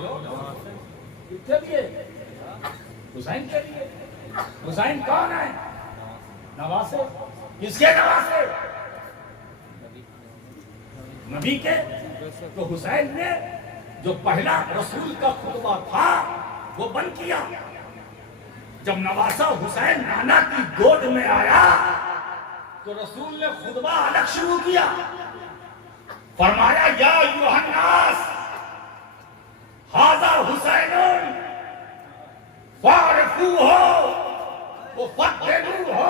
کس کے لیے؟ حسین کے لیے. حسین کون ہے؟ نواسے. کس کے نواسے؟ نبی کے. تو حسین نے جو پہلا رسول کا خطبہ تھا وہ بند کیا. جب نواسا حسین نانا کی گود میں آیا تو رسول نے خطبہ الگ شروع کیا. فرمایا یا ایھا الناس ھذا حسین فاعرفوہ وفتنوہ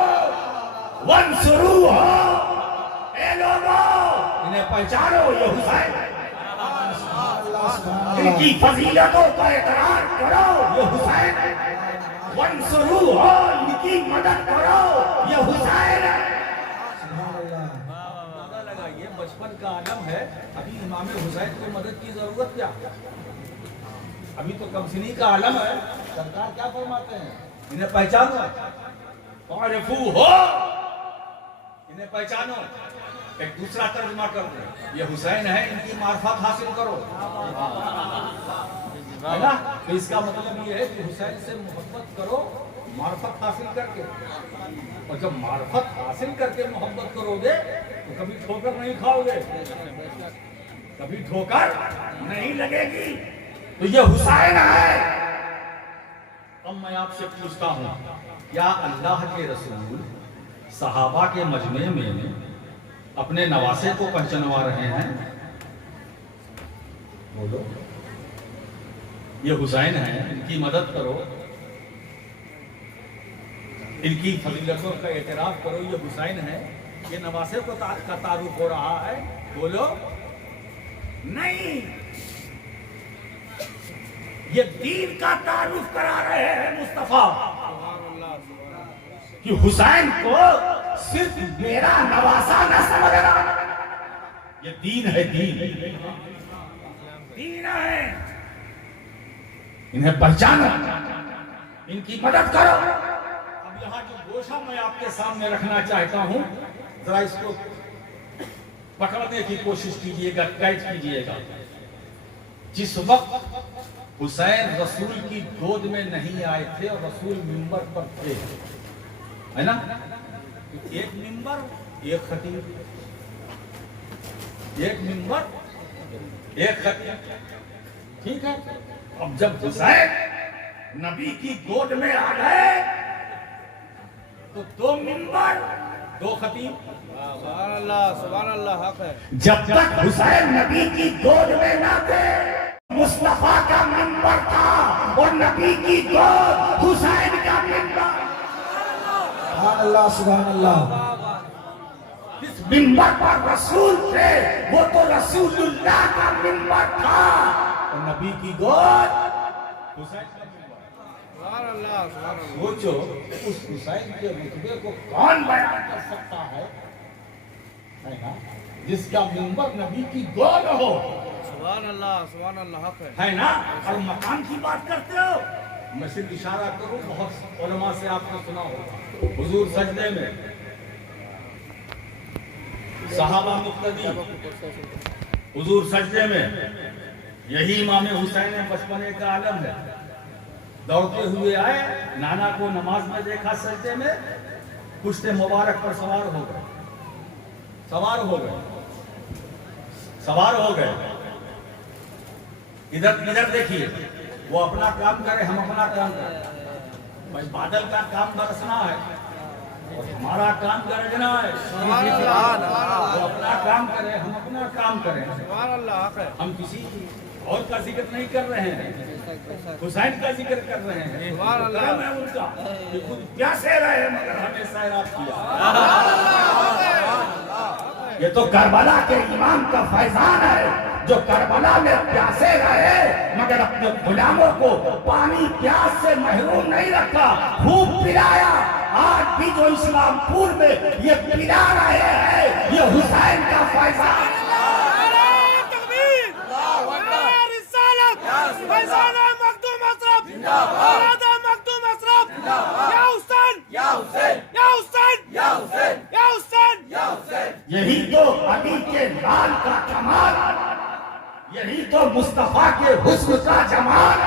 وانصروہ. اے لوگو انہیں پہچانو، یہ حسین ہے. ان کی فضیلتوں کا اقرار کرو، یہ حسین ہے. وانصروہ، ان کی مدد کرو، یہ حسین ہے. اندازہ لگائیے بچپن کا عالم ہے. ابھی امام حسین کو مدد کی ضرورت کیا؟ ابھی تو کم سنی کا عالم ہے. سرکار کیا فرماتے ہیں؟ انہیں پہچانو. فاعرفوہ، انہیں پہچانو. ایک دوسرا ترجمہ کر دیں، یہ حسین ہے، ان کی معرفت حاصل کرو. ہے نا؟ تو اس کا مطلب یہ ہے کہ حسین سے محبت کرو معرفت حاصل کر کے. اور جب معرفت حاصل کر کے محبت کرو گے تو کبھی ٹھوکر نہیں کھاؤ گے، کبھی ٹھوکر نہیں لگے گی. تو یہ حسین ہے. اب میں آپ سے پوچھتا ہوں، کیا اللہ کے رسول صحابہ کے مجمع میں اپنے نواسے کو پہچنوا رہے ہیں؟ بولو. یہ حسین ہے، ان کی مدد کرو، ان کی فضیلتوں کا اعتراف کرو. یہ حسین ہے. یہ نواسے کو کا تعارف ہو رہا ہے. بولو نہیں، یہ دین کا تعارف کرا رہے ہیں مصطفیٰ. کہ حسین کو صرف میرا نواسا نہ سمجھنا، یہ دین ہے. دین ہے. انہیں پہچانو، ان کی مدد کرو. اب یہاں جو گوشہ میں آپ کے سامنے رکھنا چاہتا ہوں، ذرا اس کو پکڑنے کی کوشش کیجئے گا، قید کیجئے گا. جس وقت حسین رسول کی گود میں نہیں آئے تھے اور رسول منبر پر تھے، ہے نا؟ ایک منبر ایک خطیب، ایک منبر ایک خطیب. ٹھیک ہے. اب جب حسین نبی کی گود میں آ گئے تو دو منبر دو خطیب. سبحان اللہ، سبحان اللہ، حق ہے. جب تک حسین نبی کی گود میں نہ تھے مصطفیٰ کا منبر تھا اور نبی کی گود حسین کا منبر. سبحان اللہ، سبحان اللہ. جس منبر پر رسول تھے وہ تو رسول اللہ کا منبر تھا اور نبی کی گود حسین کا منبر. سبحان اللہ، سبحان اللہ. سوچو اس حسین کے رتبے کو کون بیان کر سکتا ہے نا؟ جس کا منبر نبی کی گود ہو. سبحان اللہ، سبحان اللہ، حق ہے نا؟ اور مقام کی بات کرتے ہو. میں صرف اشارہ کروں، بہت علماء سے آپ نے سنا ہوگا حضور سجدے میں، صحابہ مقتدی حضور سجدے میں. یہی امام حسین بچپنے کا عالم ہے. دوڑتے ہوئے آئے، نانا کو نماز میں دیکھا سجدے میں، پشت مبارک پر سوار ہو گئے. ادھر دیکھیے، وہ اپنا کام کرے، ہم اپنا کام کریں. بھائی بادل کا کام برسنا ہے اور ہمارا کام گرجنا ہے. وہ اپنا کام کرے، ہم اپنا کام کریں. سبحان اللہ، حق ہے. ہم کسی اور کا ذکر نہیں کر رہے ہیں، حسین کا ذکر کر رہے ہیں. سبحان اللہ. کرم ہے ان کا کہ خود پیاسے رہے مگر ہمیں سیراب کیا. یہ تو کربلا کے امام کا فیضان ہے جو کربلا میں پیاسے رہے مگر اپنے غلاموں کو پانی پیاس سے محروم نہیں رکھا، خوب پلایا. آج بھی جو اسلام پور میں یہ پلا رہے ہیں یہ حسین کا فیضان. یہی تو علی کے لال کا کمال، یہی تو مصطفیٰ کے حسن کا جمال،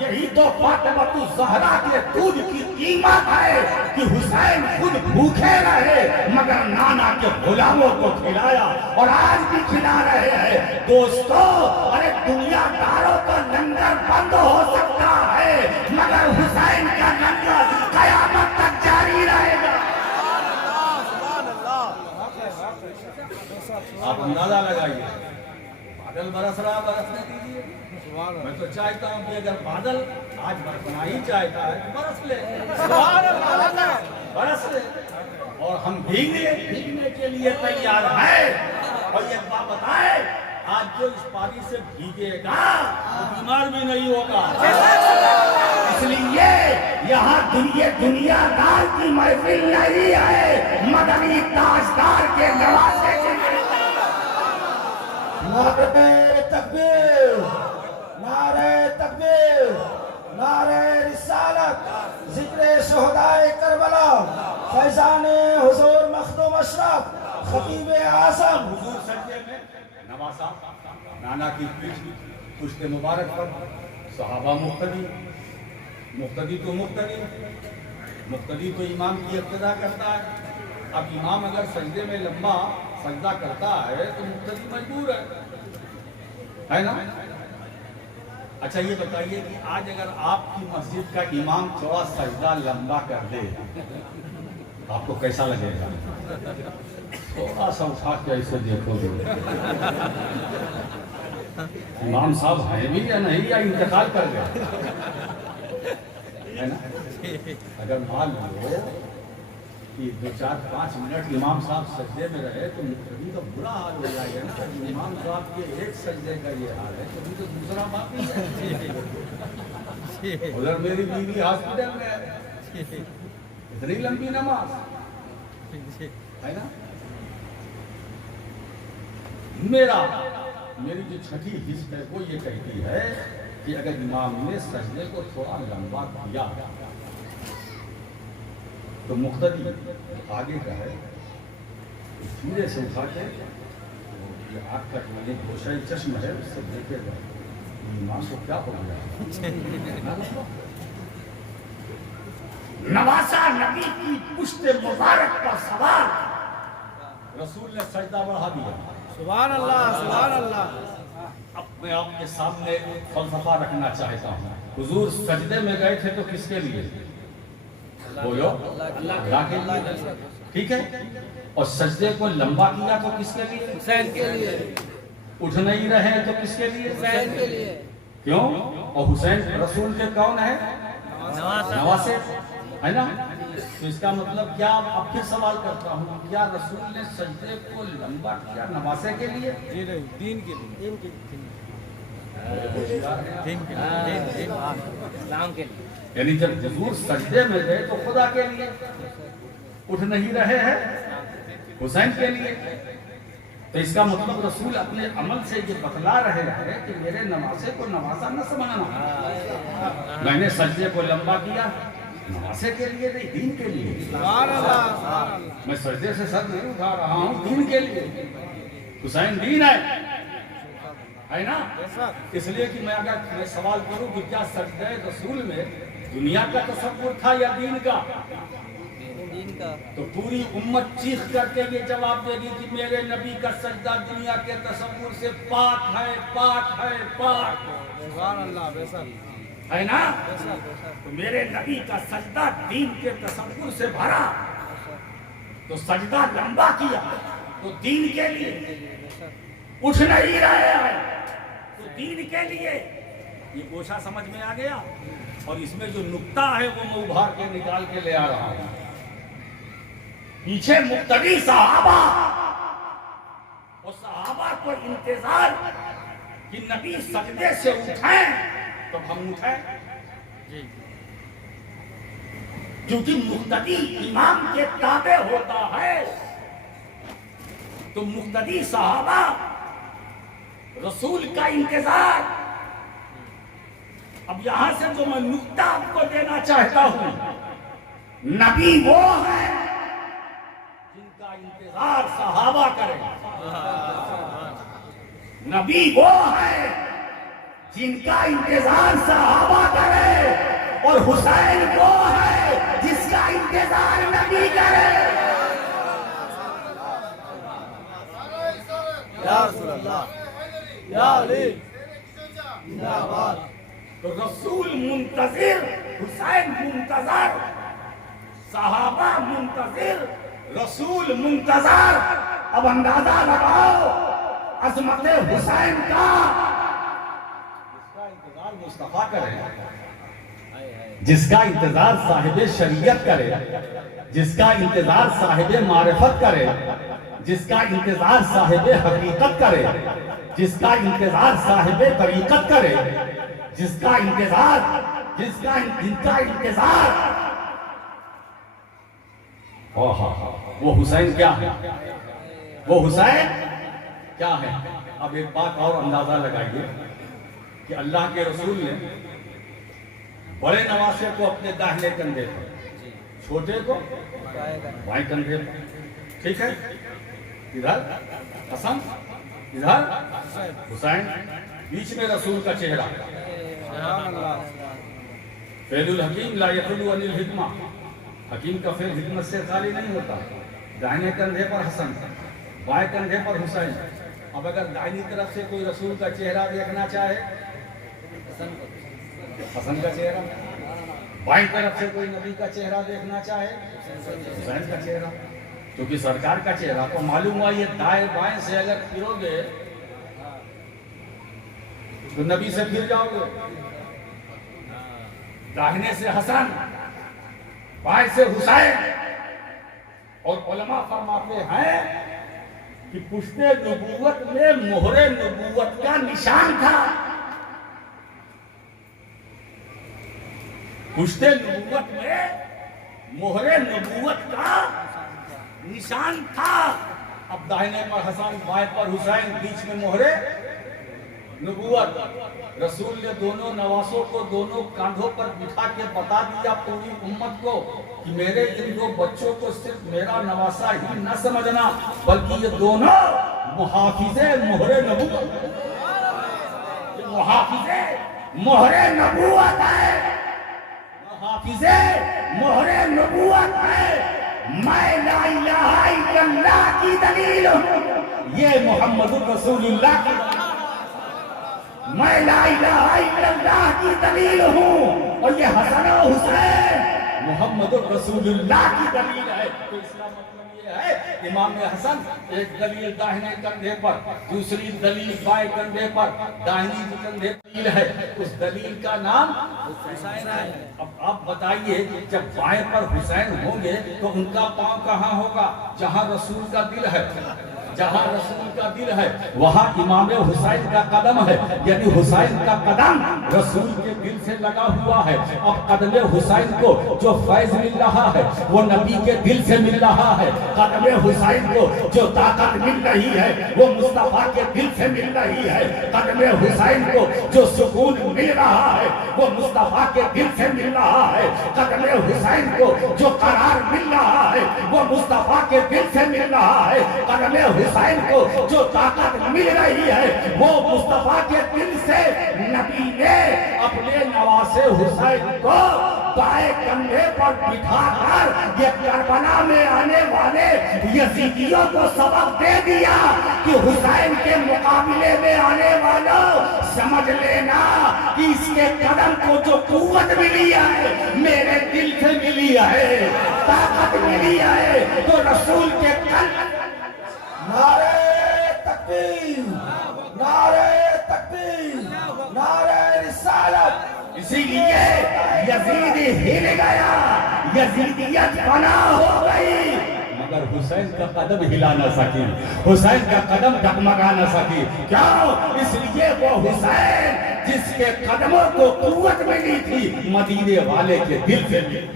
یہی تو فاطمہ الزہرا کے دودھ کی قیمت ہے کہ حسین خود بھوکے رہے مگر نانا کے غلاموں کو کھلایا اور آج بھی کھلا رہے ہیں۔ دوستو ارے دنیا داروں کا لنگر بند ہو سکتا ہے مگر حسین کا لنگر قیامت تک جاری رہے گا۔ آپ اندازہ لگائیے، بادل برس رہا، برسنے دیجیے۔ میں تو چاہتا ہوں کہ اگر بادل آج برسنا ہی چاہتا ہے تو برس لے، برس لے، اور ہم بھیگنے کے لیے تیار ہیں۔ اور یہ بات بتائے، آج جو اس پانی سے بھیگے گا وہ بیمار بھی نہیں ہوگا۔ اس لیے یہاں دنیا دار کی محفل نہیں ہے، مدنی تاجدار کے نواسے کی محفل۔ نعرہ تکبیر، نعرہ تکبیر، نعرہ رسالت، ذکر شہدائے کربلا، فیضان حضور مخدوم اشرف، خطیب اعظم حضور سجدے میں نواسا نانا کی پشت مبارک پر، صحابہ مقتدی تو امام کی اقتداء کرتا ہے۔ اب امام اگر سجدے میں لمبا سجدہ کرتا ہے تو مقتدی مجبور ہے نا۔ اچھا یہ بتائیے کہ آج اگر آپ کی مسجد کا امام تھوڑا سجدہ لمبا کر دے آپ کو کیسا لگے گا؟ تھوڑا سا اٹھا کے ایسے دیکھو گے امام صاحب ہیں بھی یا نہیں، یا انتقال کر گئے ہے نا۔ اگر مان لو کہ 2-4-5 منٹ امام صاحب سجدے میں رہے تو مقتدی کا برا حال ہو جائے گا نا۔ امام صاحب کے ایک سجدے کا یہ حال ہے کبھی تو دوسرا باقی ہے۔ ادھر میری بیوی ہاسپٹل میں ہے، اتنی لمبی نماز ہے نا۔ میری جو چھٹی حص ہے وہ یہ کہتی ہے کہ اگر امام نے سجدے کو تھوڑا لمبا کیا تو مقتدی آگے کا ہے دھیرے سے اٹھا کے یہ آنکھ کا جو گوشۂ چشم ہے اس سے دیکھے گا امام کو کیا ہو گیا۔ نواسا نبی کی پشت مبارک پر سوار، رسول نے سجدہ بڑھا دیا۔ سبحان اللہ، سبحان اللہ۔ اب میں آپ کے سامنے فلسفہ رکھنا چاہتا ہوں۔ حضور سجدے میں گئے تھے تو کس کے لیے؟ بولو، اللہ کے لیے، ٹھیک ہے۔ اور سجدے کو لمبا کیا تو کس کے لیے؟ حسین کے لیے۔ اٹھ نہیں رہے تو کس کے لیے؟ حسین کے لیے۔ کیوں؟ اور حسین رسول کے کون ہے؟ نواسے ہے نا۔ تو اس کا مطلب کیا؟ اب پھر سوال کرتا ہوں، کیا رسول نے سجدے کو لمبا کیا نواسے کے لیے؟ دین کے لیے، اسلام کے لیے۔ یعنی جب حضور سجدے میں گئے تو خدا کے لیے، اٹھ نہیں رہے ہیں حسین کے لیے۔ تو اس کا مطلب رسول اپنے عمل سے یہ بتلا رہے ہیں کہ میرے نواسے کو نواسا نہ سمجھنا، میں نے سجدے کو لمبا کیا نواسے کے لیے نہیں، دین کے لیے۔ میں سجدے سے سر نہیں اٹھا رہا ہوں، دین کے لیے۔ حسین دین ہے نا۔ اس لیے کہ میں سوال کروں کہ کیا سجدہ رسول میں دنیا کا تصور تھا یا دین کا؟ تو پوری امت چیخ کر کے یہ جواب دے گی کہ میرے نبی کا سجدہ دنیا کے تصور سے پاک ہے، پاک ہے، پاک ہے نا۔ تو میرے نبی کا سجدہ دین کے تصور سے بھرا، تو سجدہ لمبا کیا تو دین کے لیے، اٹھ نہیں رہے ہیں تو دین کے لیے۔ یہ گوشہ سمجھ میں آ گیا، اور اس میں جو نکتہ ہے وہ میں ابھار کے نکال کے لے آ رہا ہوں۔ پیچھے مقتدی صحابہ، اور صحابہ کو انتظار کہ نبی سجدے سے اٹھیں تو ہم اٹھیں، کیونکہ مقتدی امام کے تابع ہوتا ہے۔ تو مقتدی صحابہ رسول کا انتظار۔ اب یہاں سے جو میں نکتہ آپ کو دینا چاہتا ہوں نبی وہ ہے جن کا انتظار صحابہ کرے. نبی وہ ہے جن کا انتظار صحابہ کرے اور حسین وہ ہے جس کا انتظار نبی کرے. یا رسول اللہ یا علی تو رسول منتظر، حسین منتظر، صحابہ منتظر، رسول منتظر. اب اندازہ لگاؤ عظمت حسین کا. جس کا انتظار مصطفیٰ کرے، جس کا انتظار صاحب شریعت کرے، جس کا انتظار صاحب معرفت کرے، جس کا انتظار صاحب حقیقت کرے، جس کا انتظار صاحب طریقت کرے، جس کا انتظار وہ حسین کیا ہے؟ وہ حسین کیا ہے؟ اب ایک بات اور اندازہ لگائیے کہ اللہ کے رسول نے بڑے نواسے کو اپنے داہنے کندھے پر، چھوٹے کو بائیں کندھے پر، ٹھیک ہے؟ ادھر حسن، ادھر حسین، بیچ میں رسول کا چہرہ. فعل الحکیم لا یخلو عن الحکمہ، حکیم کا فعل حکمت سے خالی نہیں ہوتا. دائیں کندھے پر حسن، بائیں کندھے پر حسین. اب اگر دائیں طرف سے کوئی رسول کا چہرہ دیکھنا چاہے، حسن کا چہرہ، بائیں طرف سے کوئی نبی کا چہرہ دیکھنا چاہے، حسین کا چہرہ. کیونکہ سرکار کا چہرہ تو معلوم ہوا یہ دائیں بائیں سے اگر پھرو گے تو نبی سے پھر جاؤ گے. داہنے سے حسن، بائیں سے حسین. اور علماء فرماتے ہیں کہ پشت نبوت میں مہر نبوت کا نشان تھا. پشت نبوت میں مہر نبوت کا نشان تھا. اب داہنے پر حسن، بائیں پر حسین، بیچ میں مہر نبوت. رسول نے دونوں نواسوں کو دونوں کاندھوں پر بٹھا کے بتا دیا پوری امت کو کہ میرے ان دو بچوں کو صرف میرا نواسا ہی نہ سمجھنا، بلکہ یہ دونوں محافظ مہر نبوت، یہ محافظ مہر نبوت ہے، محافظ مہر نبوت ہے. میں لا الہ الا اللہ کی دلیل ہوں، یہ محمد رسول اللہ کی دلیل. میں لا الہ الا اللہ کی دلیل ہوں اور یہ حسن و حسین محمد رسول اللہ کی دلیل ہے. تو اس کا مطلب یہ ہے امام حسن ایک دلیل داہنے کندھے پر، دوسری دلیل بائیں کندھے پر، داہنی کندھے پر دلیل ہے. اس دلیل کا نام حسین ہے. اب آپ بتائیے جب بائیں پر حسین ہوں گے تو ان کا پاؤں کہاں ہوگا؟ جہاں رسول کا دل ہے، جہاں رسول کا دل ہے وہاں امام حسین کا قدم ہے. یعنی حسین کا قدم رسول کے دل سے لگا ہوا ہے. اب قدم حسین کو جو فیض مل رہا ہے وہ نبی کے دل سے مل رہا ہے. قدم حسین کو جو طاقت مل رہی ہے وہ مصطفیٰ کے دل سے مل رہی ہے. قدم حسین کو جو سکون مل رہا ہے وہ مصطفیٰ کے دل سے مل رہا ہے. قدم حسین کو جو قرار مل رہا ہے وہ مصطفیٰ کے دل سے مل رہا ہے. قدم حسین کو جو طاقت مل رہی ہے وہ مصطفیٰ کے دل سے. نبی نے اپنے نواسے حسین کو بائیں کندھے پر بٹھا کر یہ کربلا میں آنے والے یزیدیوں کو سبق دے دیا کہ حسین کے مقابلے میں آنے والوں سمجھ لینا کہ اس کے قدم کو جو قوت ملی ہے میرے دل سے ملی ہے، طاقت ملی ہے. تو رسول کے قلب نعرہ تکبیر، نعرہ تکبیر، نعرہ رسالت. اسی لیے یزید ہل گیا، یزیدیت فنا ہو گئی، مگر حسین کا قدم ہلا نہ سکی، حسین کا قدم ڈگمگا نہ سکی. کیوں؟ اس لیے وہ حسین جس کے قدموں کو قوت ملی تھی مدینے والے کے دل سے ملی.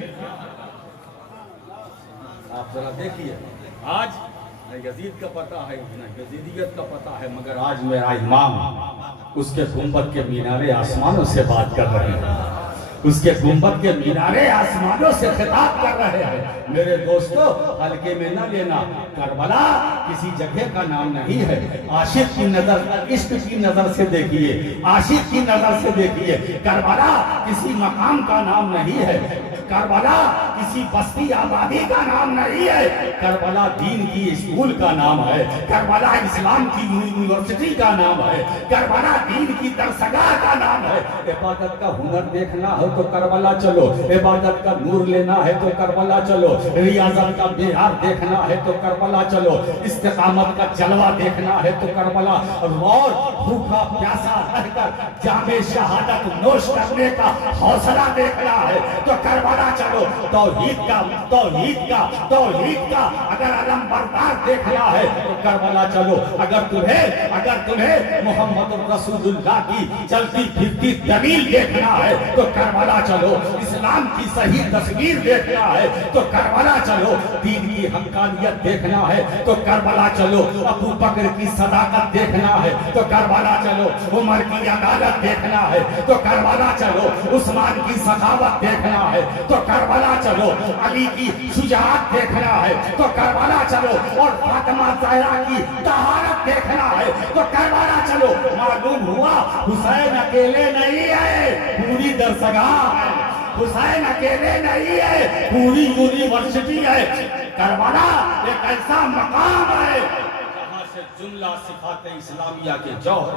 آپ ذرا دیکھیے آج نہ یزید کا پتہ ہے نہ یزیدیت کا پتہ ہے، مگر آج میرا امام اس کے گنبد کے مینارے آسمانوں سے بات کر رہے ہیں، اس کے گنبد کے مینارے آسمانوں سے خطاب کر رہے ہیں. میرے دوستو ہلکے میں نہ لینا, کربلا کسی جگہ کا نام نہیں ہے. عاشق کی نظر, عشق کی نظر سے دیکھیے, عاشق کی نظر سے دیکھیے. کربلا کسی مقام کا نام نہیں ہے, کربلا کسی بستی آبادی کا نام نہیں ہے. کربلا دین کی اسکول کا نام ہے, کربلا اسلام کی یونیورسٹی کا نام ہے, کربلا دین کی درسگاہ کا نام ہے. عبادت کا ہنر دیکھنا ہو تو کربلا چلو, عبادت کا نور لینا ہے تو کربلا چلو, ریاضت کا معیار دیکھنا ہے تو کربلا چلو, استقامت کا جلوہ دیکھنا ہے تو کربلا, اور بھوکا پیاسا رہ کر جام شہادت نوش کرنے کا حوصلہ دیکھنا ہے تو کربلا چلو. توحید کا اگر علم بردار دیکھنا ہے تو کربلا چلو. اگر تمہیں محمد رسول اللہ کی چلتی پھرتی دلیل دیکھنا ہے تو کربلا چلو. اسلام کی صحیح تصویر دیکھنا ہے تو کربلا چلو. دین کی حقانیت دیکھنا ہے تو کربلا چلو. ابو بکر کی صداقت دیکھنا ہے تو کربلا چلو. عمر کی عدالت دیکھنا ہے تو کربلا چلو. عثمان کی سخاوت دیکھنا ہے تو کربلا چلو. علی کی شجاعت دیکھنا ہے تو کربلا چلو. اور فاطمہ زہرا کی طہارت دیکھنا ہے تو کربلا چلو. معلوم ہوا حسین اکیلے نہیں ہے, پوری درسگاہ ہے. حسین اکیلے نہیں ہے, پوری یونیورسٹی ہے. کربلا ایک ایسا مقام ہے جہاں سے جملہ صفات اسلامیہ کے جوہر,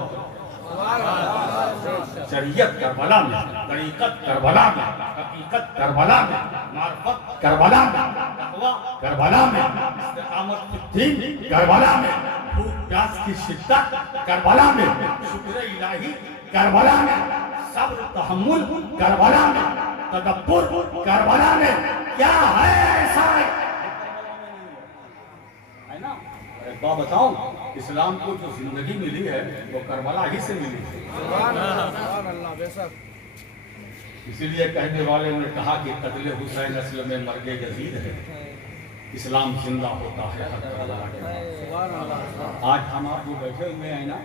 شریعت کربلا میں, طریقت کربلا میں, حقیقت کربلا میں, معرفت کربلا میں, تقویٰ کربلا میں, استقامت فی الدین کربلا میں, بھوک پیاس کی شدت کربلا میں, شکر الہی کربلا میں, صبر تحمل کربلا میں, تدبر کربلا میں. کیا ہے ایسا ہے نا؟ ایک بات بتاؤں, اسلام کو جو زندگی ملی ہے وہ کربلا ہی سے ملی ہے. اسی لیے کہنے والے نے کہا کہ قتل حسین اصل میں مرگ یزید ہے, اسلام زندہ ہوتا ہے ہر کربلا کے بعد. آج ہم آپ جو بیٹھے ہوئے ہیں نا,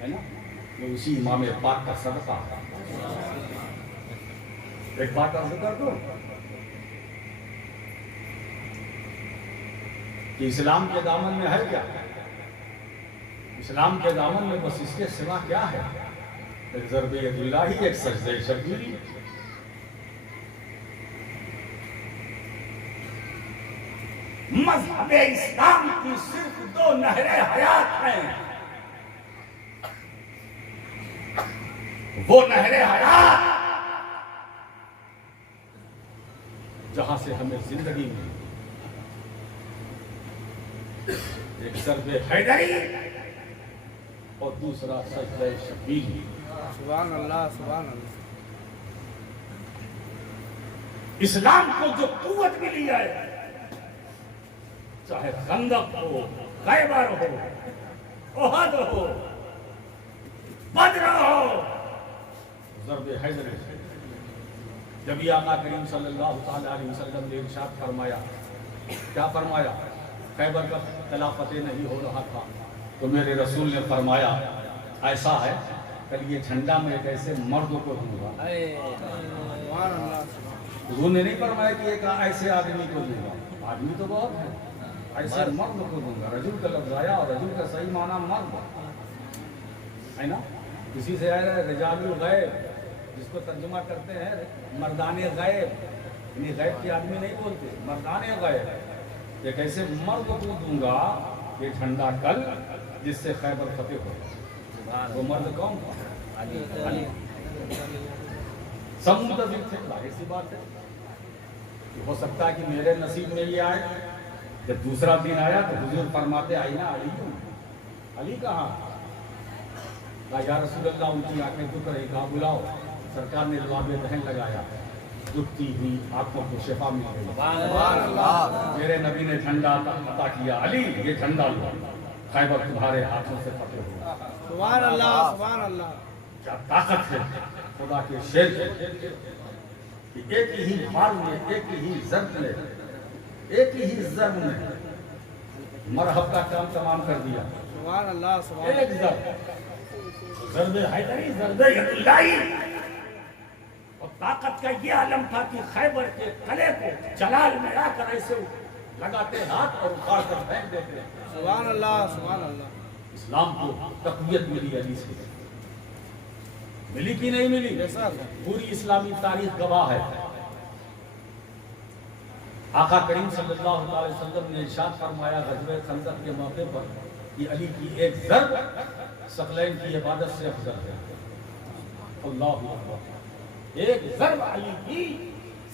یہ اسی امام پاک کا صدقہ ہے. ایک بات عرض کر دو کہ اسلام کے دامن میں ہے کیا؟ اسلام کے دامن میں بس اس کے سوا کیا ہے؟ ایک ضرب ید اللہ ہی, ایک سجدہ شبیری. مذہب اسلام کی صرف 2 نہریں حیات ہیں. وہ نہریں حیات جہاں سے ہمیں زندگی ملی, ایک ضرب حیدری اور دوسرا سجدہ شبیری. سبحان اللہ, سبحان اللہ. اسلام کو جو قوت ملی ہے, چاہے خندق ہو, خیبر ہو, احد ہو, بدر ہو, ضرب حیدری سے. جب یہ آقا کریم صلی اللہ تعالی علیہ وسلم نے ارشاد فرمایا, کیا فرمایا؟ خیبر کا قلعہ فتح نہیں ہو رہا تھا تو میرے رسول نے فرمایا ایسا ہے کل یہ جھنڈا میں ایک ایسے مرد کو دوں گا. حضور نے نہیں فرمایا کہ ایک ایسے آدمی کو دوں گا, آدمی تو بہت ہے, ایسے مرد کو دوں گا. رجل کا لفظ آیا اور رجل کا صحیح معنی مرد ہے نا. کسی سے آیا رجال الغیب, جس کو ترجمہ کرتے ہیں مردان غیب, یعنی غیب کی آدمی نہیں بولتے, مردان غیب. ایک ایسے مرد کو دوں گا یہ جھنڈا کل جس سے خیبر فتح ہو. وہ مرد کون تھا؟ علی. سب منتظر تھے. ظاہر سی بات ہے ہو سکتا ہے کہ میرے نصیب میں یہ آئے. جب دوسرا دن آیا تو حضور فرماتے آئی نا علی کیوں, علی کہاں؟ یا رسول اللہ, ان کی آنکھیں دکھ رہی, کہا بلاؤ. سرکار نے لباب دہن لگایا, دکھتی ہوئی آنکھوں کو شفا مل گئی. میرے نبی نے جھنڈا عطا کیا, علی یہ جھنڈا لو, خیبر تمہارے ہاتھوں سے فتح ہوا. سبحان اللہ, سبحان اللہ. کیا طاقت ہے خدا کے شیر کی, ایک ہی حال میں, ایک ہی ضرب میں, ایک ہی ضرب میں مرحب کا کام تمام کر دیا. سبحان اللہ, سبحان ایک ضرب, ضرب حیدری, ضرب ید اللہ, اور طاقت کا یہ عالم تھا کہ خیبر کے قلعے کو جلال میں آ کر ایسے لگاتے ہاتھ اور اکھاڑ کر پھینک دیتے ہیں۔ سبحان اللہ سبحان اللہ۔ اسلام کو تقویت ملی علی سے، ملی کہ نہیں ملی؟ پوری اسلامی تاریخ گواہ ہے۔ آقا کریم صلی اللہ علیہ وسلم نے ارشاد فرمایا غزوہ خندق کے موقع پر کہ علی کی ایک ضرب ثقلین کی عبادت سے افضل ہے۔ اللہ اکبر، ایک ضرب علی کی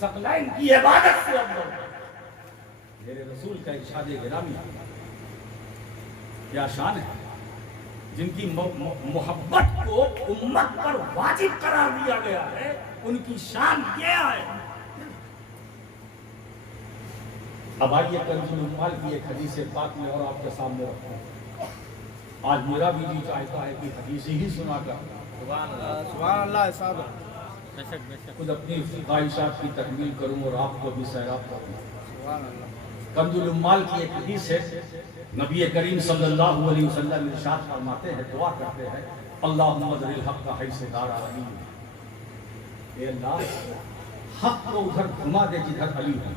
ثقلین کی عبادت سے افضل ہے۔ میرے رسول کا ارشاد گرامی کیا شان ہے، جن کی محبت کو امت پر واجب قرار دیا گیا ہے، ان کی شان یہ ہے۔ اب آئیے کنز الاموال کی ایک حدیث پاک میں اور آپ کے سامنے رکھتا ہوں۔ آج میرا بھی جی چاہتا ہے کہ حدیث ہی سنا کر سبحان اللہ صاحب، بے شک بے شک، خود اپنی خواہشات کی تکمیل کروں اور آپ کو بھی سیراب کروں۔ سبحان اللہ۔ کنز الاموال کی ایک حدیث ہے، نبی کریم صلی اللہ علیہ وسلم ارشاد فرماتے ہیں، دعا کرتے ہیں، اللہم ذر الحق کا حیث دار علی، اے اللہ حق کو ادھر گھما دے جدھر علی ہے،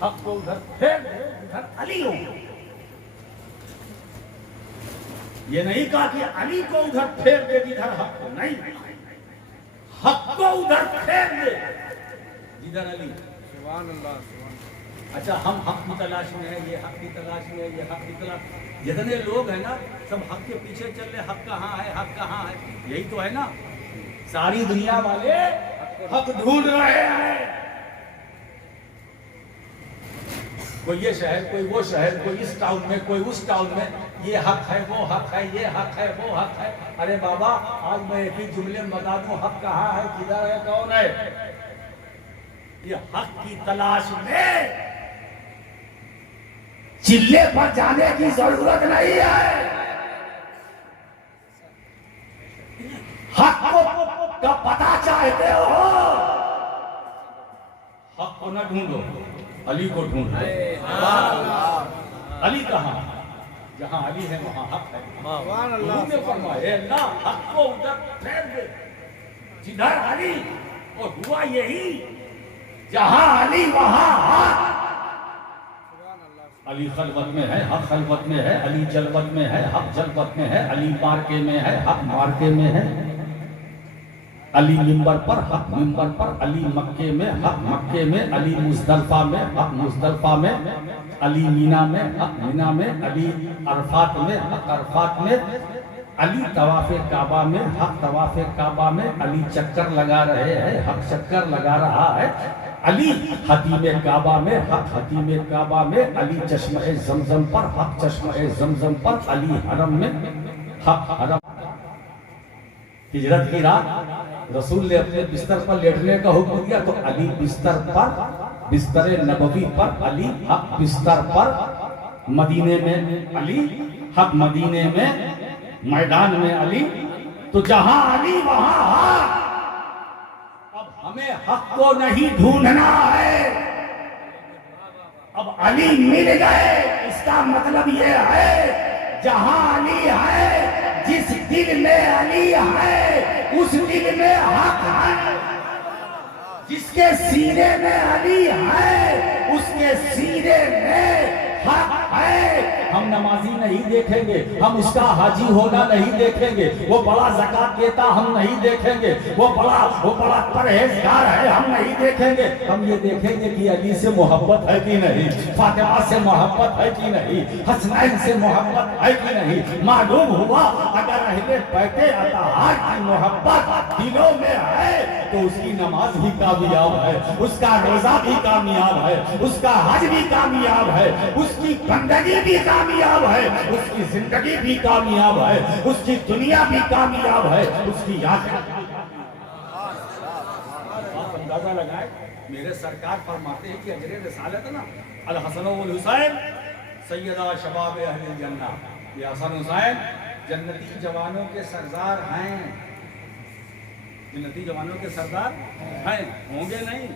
حق کو ادھر پھیر دے جدھر علی ہو۔ یہ نہیں کہا کہ علی کو ادھر پھیر دے جدھر حق ہو، نہیں، حق کو ادھر پھیر دے جدھر علی۔ سبحان اللہ سبحان اللہ۔ اچھا ہم حق کی تلاش میں ہیں، یہ حق کی تلاش میں ہے، یہ حق کی تلاش، جتنے لوگ ہیں نا سب حق کے پیچھے چل رہے، حق کہاں ہے، حق کہاں ہے، یہی تو ہے نا، ساری دنیا والے حق ڈھونڈ رہے ہیں، کوئی یہ شہر، کوئی وہ شہر، کوئی اس ٹاؤن میں، کوئی اس ٹاؤن میں، یہ حق ہے، وہ حق ہے، یہ حق ہے، وہ حق ہے۔ ارے بابا آج میں ایک ہی جملے میں بتا دوں، حق کہاں ہے، کدھر ہے، کون ہے؟ یہ حق کی تلاش میں چلے پر جانے کی ضرورت نہیں ہے، حق کا پتہ چاہتے ہو، حق کو نہ ڈھونڈو، علی کو ڈھونڈو۔ علی کہاں؟ جہاں علی ہے وہاں حق ہے۔ سبحان اللہ۔ حضور نے فرمایا اے اللہ حق کو ادھر پھیر دے جدھر علی، اور ہوا یہی، جہاں علی وہاں حق۔ علی خلوت میں ہے، حق خلوت میں ہے، علی جلوت میں ہے، حق جلوت میں ہے، علی مارکے میں ہے، حق مارکے میں ہے، علی منبر پر، حق منبر پر، علی مکے میں، حق مکے میں، علی مزدلفہ میں، حق مزدلفہ میں، علی مینا میں، حق مینا میں، علی عرفات میں، حق عرفات میں، علی طواف کعبہ میں، حق طواف کعبہ میں، علی چکر لگا رہے ہیں، حق چکر لگا رہا ہے، علی حتیم کعبہ میں، حق حتیم کعبہ میں، علی چشمہ زمزم پر، حق چشمہ زمزم پر، علی حرم میں، حق حرم۔ ہجرت کی رات رسول نے اپنے بستر پر لیٹنے کا حکم دیا تو علی بستر پر، بستر نبوی پر علی، حق بستر پر، مدینے میں علی، حق مدینے میں، میدان میں علی، تو جہاں علی وہاں حق۔ اب ہمیں حق کو نہیں ڈھونڈنا ہے، اب علی مل گئے، اس کا مطلب یہ ہے جہاں علی ہے، جس دل میں علی ہے اس دل میں حق ہے، جس کے سینے میں علی ہے اس کے سینے میں حق ہے۔ ہم نمازی نہیں دیکھیں گے، ہم اس کا حاجی ہونا نہیں دیکھیں گے، وہ بڑا زکوٰۃ دیتا ہم نہیں دیکھیں گے، وہ بڑا پرہیزگار ہے ہم نہیں دیکھیں گے، ہم یہ دیکھیں گے کہ علی سے محبت ہے کہ نہیں، فاطمہ سے محبت ہے کہ نہیں، حسنین سے محبت ہے کہ نہیں۔ معلوم ہوا اگر اہل بیت اطہار کی محبت دلوں میں ہے تو اس کی نماز بھی کامیاب ہے، اس کا روزہ بھی کامیاب ہے، اس کا حج بھی کامیاب ہے، اس کی بندگی بھی کامیاب ہے، اس کی زندگی بھی کامیاب ہے، اس کی دنیا بھی کامیاب ہے، اس کی آخرت بھی کامیاب ہے۔ آپ اندازہ لگائیں، میرے سرکار فرماتے ہیں کہ اجر رسالت نا الحسن والحسین سیدہ شباب اہل الجنہ، یہ حسن حسین جنتی جوانوں کے سردار ہیں، جنتی جوانوں کے سردار ہیں، ہوں گے نہیں،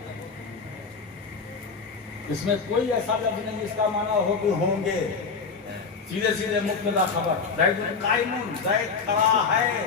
اس میں کوئی ایسا لفظ نہیں جس کا معنی ہو کہ ہوں گے، سیدھے سیدھے مبتدا خبر، زید قائم، زید کھڑا ہے،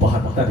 72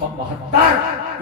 72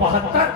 72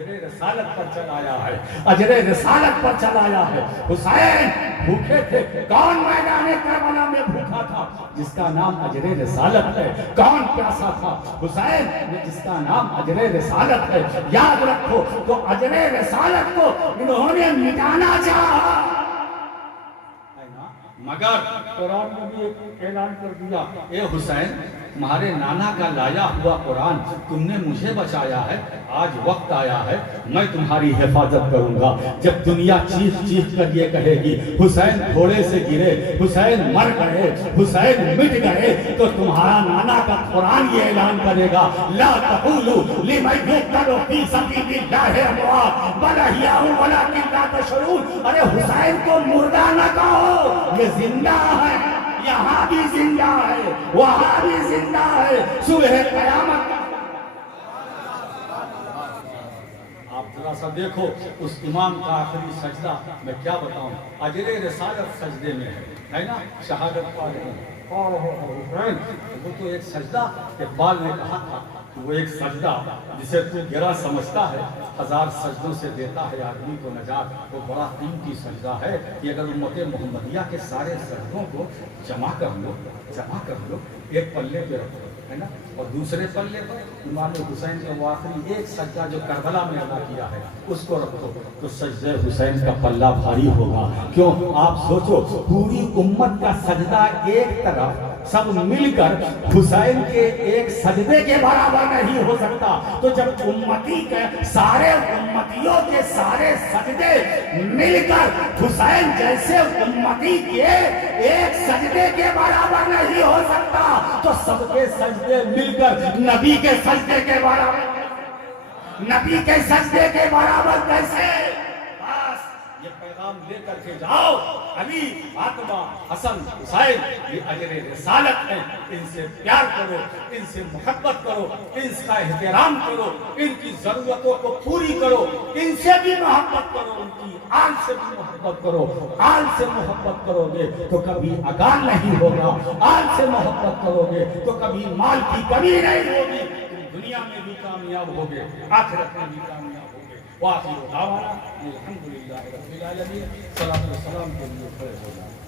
اجر رسالت پر چلایا ہے، اجر رسالت پر چلایا ہے۔ حسین بھوکے تھے، کون میدان کربلا میں بھوکا تھا؟ جس کا نام اجر رسالت ہے۔ کون پیاسا تھا؟ حسین جس کا نام اجر رسالت ہے۔ یاد رکھو تو اجر رسالت کو انہوں نے مٹانا چاہا، مگر قرآن نے بھی ایک اعلان کر دیا، اے حسین تمہارے نانا کا لایا ہوا قرآن تم نے مجھے بچایا ہے، آج وقت آیا ہے میں تمہاری حفاظت کروں گا۔ جب دنیا چیخ چیخ کر یہ کہے گی حسین گھوڑے سے گرے، حسین مر گئے، حسین مٹ گئے، تو تمہارا نانا کا قرآن یہ اعلان کرے گا، لا تقولوا لمن يقتل في سبيل الله اموات بل احياء ولكن لا تشعرون۔ ارے حسین کو مردہ نہ کہو، یہ زندہ ہے، یہاں بھی زندہ ہے، وہاں بھی زندہ ہے، صبح قیامت۔ آپ ذرا سا دیکھو اس امام کا آخری سجدہ، میں کیا بتاؤں، اجر رسالت سجدے میں ہے نا، شہادت پا رہے ہیں۔ وہ تو ایک سجدہ، اقبال نے کہا تھا کہ وہ ایک سجدہ جسے تو گرا سمجھتا ہے 1000 سجدوں سے دیتا ہے آدمی کو نجات، وہ بڑا قیمتی سجدہ ہے۔ کہ اگر امت محمدیہ کے سارے سجدوں کو جمع کر لو ایک پلے پہ رکھو، ہے نا، اور دوسرے پلے پر امام حسین کا وہ آخری ایک سجدہ جو کربلا میں ادا کیا ہے اس کو رکھو، تو سجدہ حسین کا پلہ بھاری ہوگا۔ کیوں؟ آپ سوچو پوری امت کا سجدہ ایک طرف سب مل کر حسین کے ایک سجدے کے برابر نہیں ہو سکتا، تو جب امتی کے سارے امتیوں کے سارے سجدے مل کر حسین جیسے امتی کے ایک سجدے کے برابر نہیں ہو سکتا، تو سب کے سجدے مل کر نبی کے سجدے کے برابر، نبی کے سجدے کے برابر کیسے؟ بس یہ پیغام لے کر کے جاؤ، علی، فاطمہ، حسن، حسین یہ اجر رسالت ہے، ان سے پیار کرو، ان سے محبت کرو، ان کا احترام کرو، ان کی ضرورتوں کو پوری کرو، ان سے بھی محبت کرو، ان کی آل سے بھی محبت کرو۔ آل سے محبت کرو گے تو کبھی اگان نہیں ہوگا، آل سے محبت کرو گے تو کبھی مال کی کمی نہیں ہوگی، دنیا میں بھی کامیاب ہوگے، آخرت میں بھی کامیاب ہوگے۔ وآخر دعوانا الحمدللہ رب العالمین۔ صلاۃ و سلام کے لیے کھڑے ہو جائیں۔